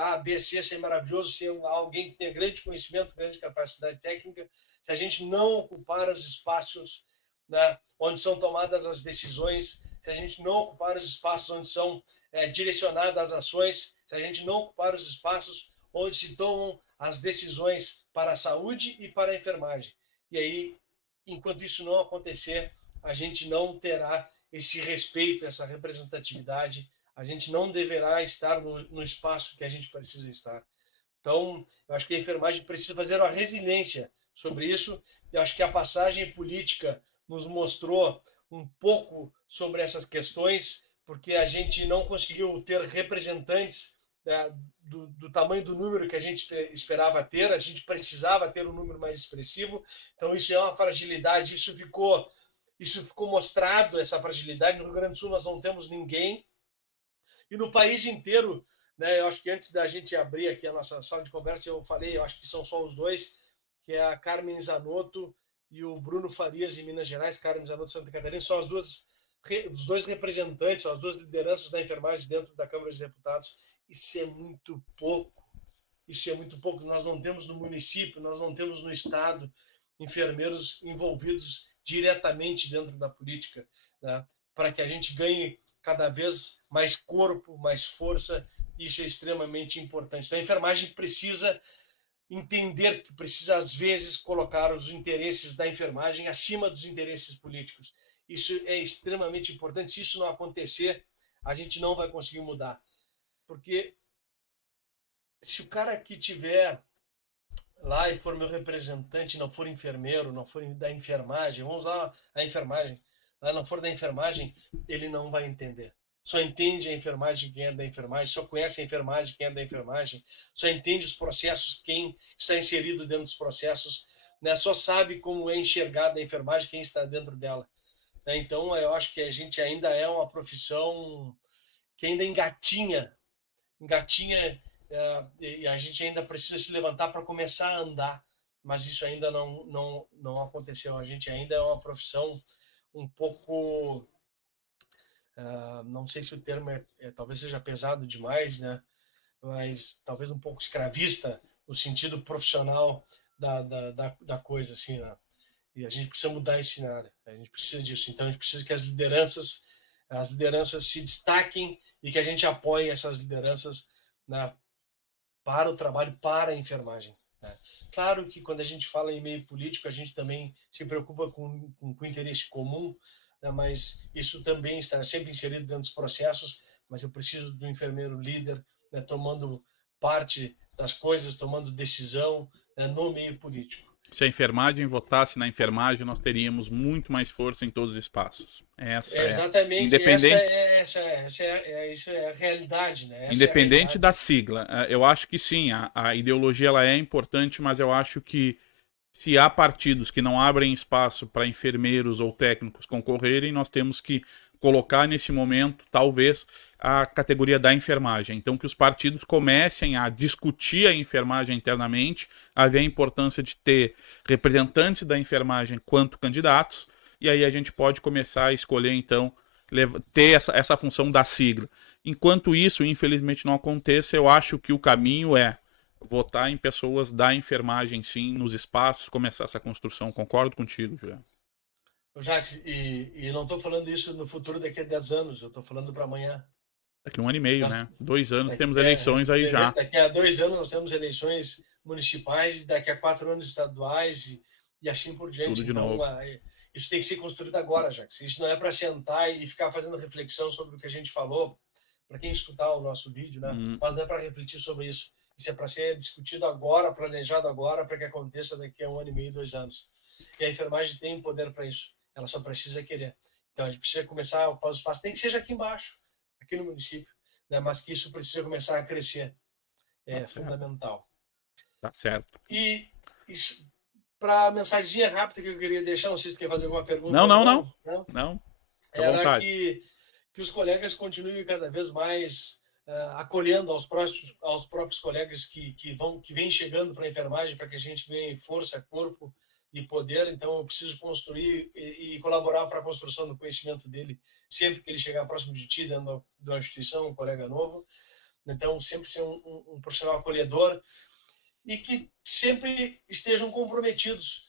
A, B, C ser maravilhoso, ser alguém que tenha grande conhecimento, grande capacidade técnica, se a gente não ocupar os espaços, né, onde são tomadas as decisões, se a gente não ocupar os espaços onde são direcionadas as ações, se a gente não ocupar os espaços onde se tomam as decisões para a saúde e para a enfermagem. E aí, enquanto isso não acontecer, a gente não terá esse respeito, essa representatividade, a gente não deverá estar no espaço que a gente precisa estar. Então, eu acho que a enfermagem precisa fazer uma resiliência sobre isso. Eu acho que a passagem política nos mostrou um pouco sobre essas questões, porque a gente não conseguiu ter representantes do tamanho do número que a gente esperava ter, a gente precisava ter um número mais expressivo. Então, isso é uma fragilidade, isso ficou mostrado, essa fragilidade. No Rio Grande do Sul, nós não temos ninguém, e no país inteiro, né? Eu acho que antes da gente abrir aqui a nossa sala de conversa, eu falei, eu acho que são só os dois, que é a Carmen Zanotto e o Bruno Farias, de Minas Gerais. Carmen Zanotto, Santa Catarina, são os dois representantes, são as duas lideranças da enfermagem dentro da Câmara de Deputados. Isso é muito pouco. Isso é muito pouco. Nós não temos no município, nós não temos no estado enfermeiros envolvidos diretamente dentro da política, né? Para que a gente ganhe cada vez mais corpo, mais força. Isso é extremamente importante. Então, a enfermagem precisa entender que precisa, às vezes, colocar os interesses da enfermagem acima dos interesses políticos. Isso é extremamente importante. Se isso não acontecer, a gente não vai conseguir mudar. Porque se o cara que tiver lá e for meu representante, não for enfermeiro, não for da enfermagem, vamos usar a enfermagem, lá não for da enfermagem, ele não vai entender. Só entende a enfermagem quem é da enfermagem, só conhece a enfermagem quem é da enfermagem, só entende os processos quem está inserido dentro dos processos, né? Só sabe como é enxergada a enfermagem quem está dentro dela. Né? Então, eu acho que a gente ainda é uma profissão que ainda engatinha, e a gente ainda precisa se levantar para começar a andar. mas isso ainda não aconteceu. A gente ainda é uma profissão um pouco, não sei se o termo talvez seja pesado demais, né? Mas talvez um pouco escravista no sentido profissional da coisa, assim, né? E a gente precisa mudar esse cenário, a gente precisa disso. Então a gente precisa que as lideranças se destaquem e que a gente apoie essas lideranças, né, para o trabalho, para a enfermagem, né? Claro que quando a gente fala em meio político, a gente também se preocupa com o interesse comum, né, mas isso também está sempre inserido dentro dos processos. Mas eu preciso do enfermeiro líder, né, tomando parte das coisas, tomando decisão, né, no meio político. Se a enfermagem votasse na enfermagem, nós teríamos muito mais força em todos os espaços. Essa é. Exatamente, Independente, isso é a realidade, né? Essa é a independente da realidade. sigla, eu acho que sim, a ideologia ela é importante, mas eu acho que se há partidos que não abrem espaço para enfermeiros ou técnicos concorrerem, nós temos que colocar nesse momento, talvez, a categoria da enfermagem. Então, que os partidos comecem a discutir a enfermagem internamente, a ver a importância de ter representantes da enfermagem quanto candidatos, e aí a gente pode começar a escolher, então, ter essa função da sigla. Enquanto isso, infelizmente, não aconteça, eu acho que o caminho é votar em pessoas da enfermagem, sim, nos espaços, começar essa construção. Concordo contigo, Juliano. Jacques, e não estou falando isso no futuro daqui a 10 anos, eu estou falando para amanhã. Daqui 1 ano e meio, Nós, né? 2 anos daqui, temos eleições aí já. daqui a 2 anos nós temos eleições municipais, daqui a 4 anos estaduais e assim por Tudo diante. de Então, novo. isso tem que ser construído agora, Jacques. Isso não é para sentar e ficar fazendo reflexão sobre o que a gente falou, para quem escutar o nosso vídeo, né? Mas não é para refletir sobre isso. Isso é para ser discutido agora, planejado agora, para que aconteça daqui a 1 ano e meio, 2 anos. E a enfermagem tem poder para isso. Ela só precisa querer. Então a gente precisa começar o passo a passo, nem que seja aqui embaixo, aqui no município, né? Mas que isso precisa começar a crescer. Tá É certo. fundamental. Tá certo. E isso, para a mensagem rápida que eu queria deixar, não sei se tu quer fazer alguma pergunta Não, ou não, não. não, não? Não. Fica à Era vontade. que os colegas continuem cada vez mais acolhendo aos próprios colegas que vêm chegando para a enfermagem, para que a gente ganhe força, corpo e poder. Então, eu preciso construir e colaborar para a construção do conhecimento dele sempre que ele chegar próximo de ti, dentro de uma instituição, um colega novo. Então, sempre ser um profissional acolhedor e que sempre estejam comprometidos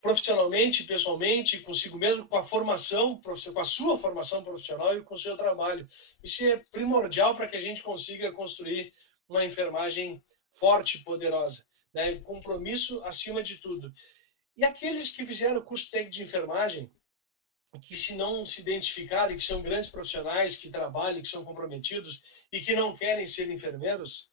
profissionalmente, pessoalmente, consigo mesmo, com a formação, com a sua formação profissional e com o seu trabalho. Isso é primordial para que a gente consiga construir uma enfermagem forte e poderosa, né? Compromisso acima de tudo. E aqueles que fizeram o curso técnico de enfermagem, que se não se identificarem, que são grandes profissionais, que trabalham, que são comprometidos e que não querem ser enfermeiros,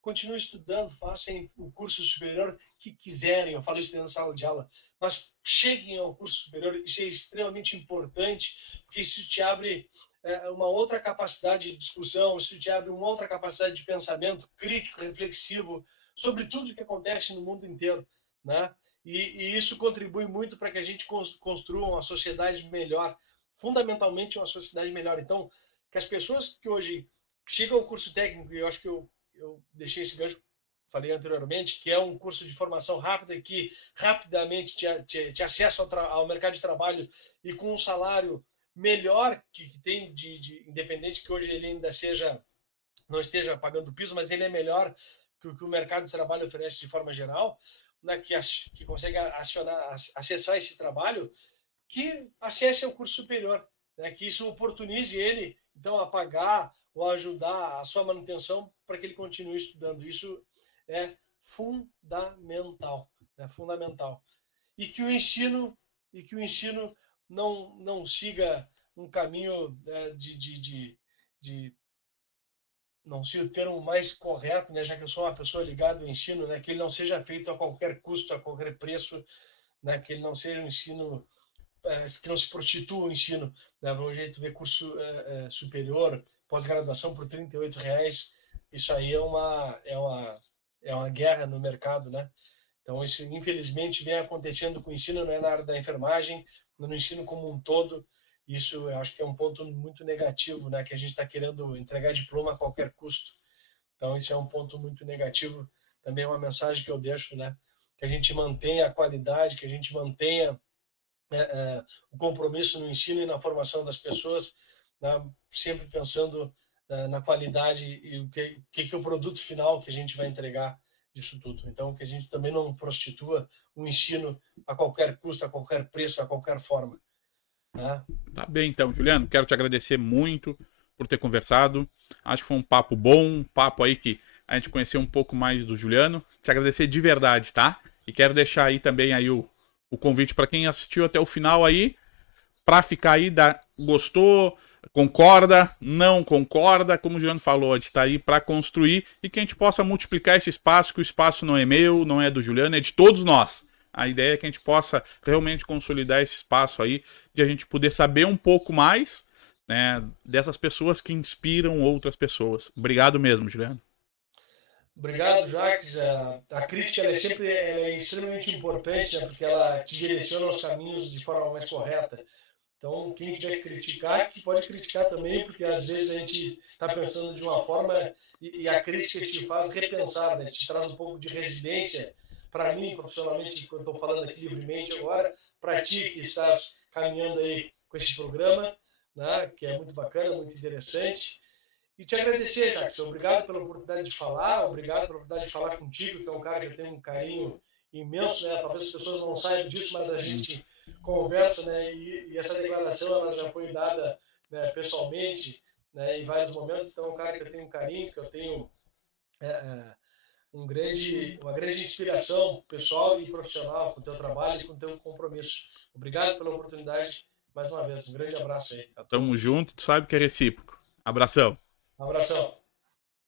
continuem estudando, façam o curso superior que quiserem. Eu falo isso dentro da sala de aula, mas cheguem ao curso superior. Isso é extremamente importante, porque isso te abre uma outra capacidade de discussão, isso te abre uma outra capacidade de pensamento crítico, reflexivo sobre tudo que acontece no mundo inteiro, né? E isso contribui muito para que a gente construa uma sociedade melhor, fundamentalmente uma sociedade melhor. Então, que as pessoas que hoje chegam ao curso técnico, e eu acho que eu deixei esse gancho, falei anteriormente, que é um curso de formação rápida que rapidamente te acessa ao mercado de trabalho e com um salário melhor que tem independente que hoje ele ainda não esteja pagando piso, mas ele é melhor que o que o mercado de trabalho oferece de forma geral, né, que consegue acessar esse trabalho, que acesse ao curso superior, né, que isso oportunize ele, então, a pagar ou ajudar a sua manutenção para que ele continue estudando. Isso é fundamental, né, fundamental. E que o ensino não siga um caminho de não sei o termo mais correto, né, já que eu sou uma pessoa ligada ao ensino, né, que ele não seja feito a qualquer custo, a qualquer preço, né, que ele não seja um ensino que não se prostitua o ensino, né? Hoje a gente vê curso superior, pós-graduação por R$ 38, isso aí é uma guerra no mercado, né? Então isso infelizmente vem acontecendo com o ensino, não é na área da enfermagem, no ensino como um todo. Isso eu acho que é um ponto muito negativo, né? Que a gente está querendo entregar diploma a qualquer custo. Então isso é um ponto muito negativo. Também é uma mensagem que eu deixo, né? que a gente mantenha a qualidade, que a gente mantenha o compromisso no ensino e na formação das pessoas, né, sempre pensando na qualidade e o que é o produto final que a gente vai entregar disso tudo. Então, que a gente também não prostitua o ensino a qualquer custo, a qualquer preço, a qualquer forma. Né? Tá bem, então, Juliano. Quero te agradecer muito por ter conversado. Acho que foi um papo bom, um papo aí que a gente conheceu um pouco mais do Juliano. Te agradecer de verdade, tá? E quero deixar aí também aí o convite para quem assistiu até o final aí, para ficar aí, gostou, concorda, não concorda, como o Juliano falou, a gente está aí para construir e que a gente possa multiplicar esse espaço, que o espaço não é meu, não é do Juliano, é de todos nós. A ideia é que a gente possa realmente consolidar esse espaço aí, de a gente poder saber um pouco mais, né, dessas pessoas que inspiram outras pessoas. Obrigado mesmo, Juliano. Obrigado, Jacques. A crítica ela é extremamente importante, né, porque ela te direciona aos caminhos de forma mais correta. Então, quem tiver que criticar, que pode criticar também, porque às vezes a gente está pensando de uma forma e a crítica te faz repensar, né? Te traz um pouco de resiliência para mim, profissionalmente, quando estou falando aqui livremente agora, para ti que estás caminhando aí com esse programa, né? Que é muito bacana, muito interessante. E te agradecer, Jackson. Obrigado pela oportunidade de falar, obrigado pela oportunidade de falar contigo, que é um cara que eu tenho um carinho imenso, né? Talvez as pessoas não saibam disso, mas a gente conversa, né? E essa declaração ela já foi dada, né, pessoalmente, né, em vários momentos. Então, é um cara que eu tenho um carinho, que eu tenho uma grande inspiração pessoal e profissional com o teu trabalho e com o teu compromisso. Obrigado pela oportunidade mais uma vez. Um grande abraço aí a Tamo todos. junto, tu sabe que é recíproco. Abração. Um abração.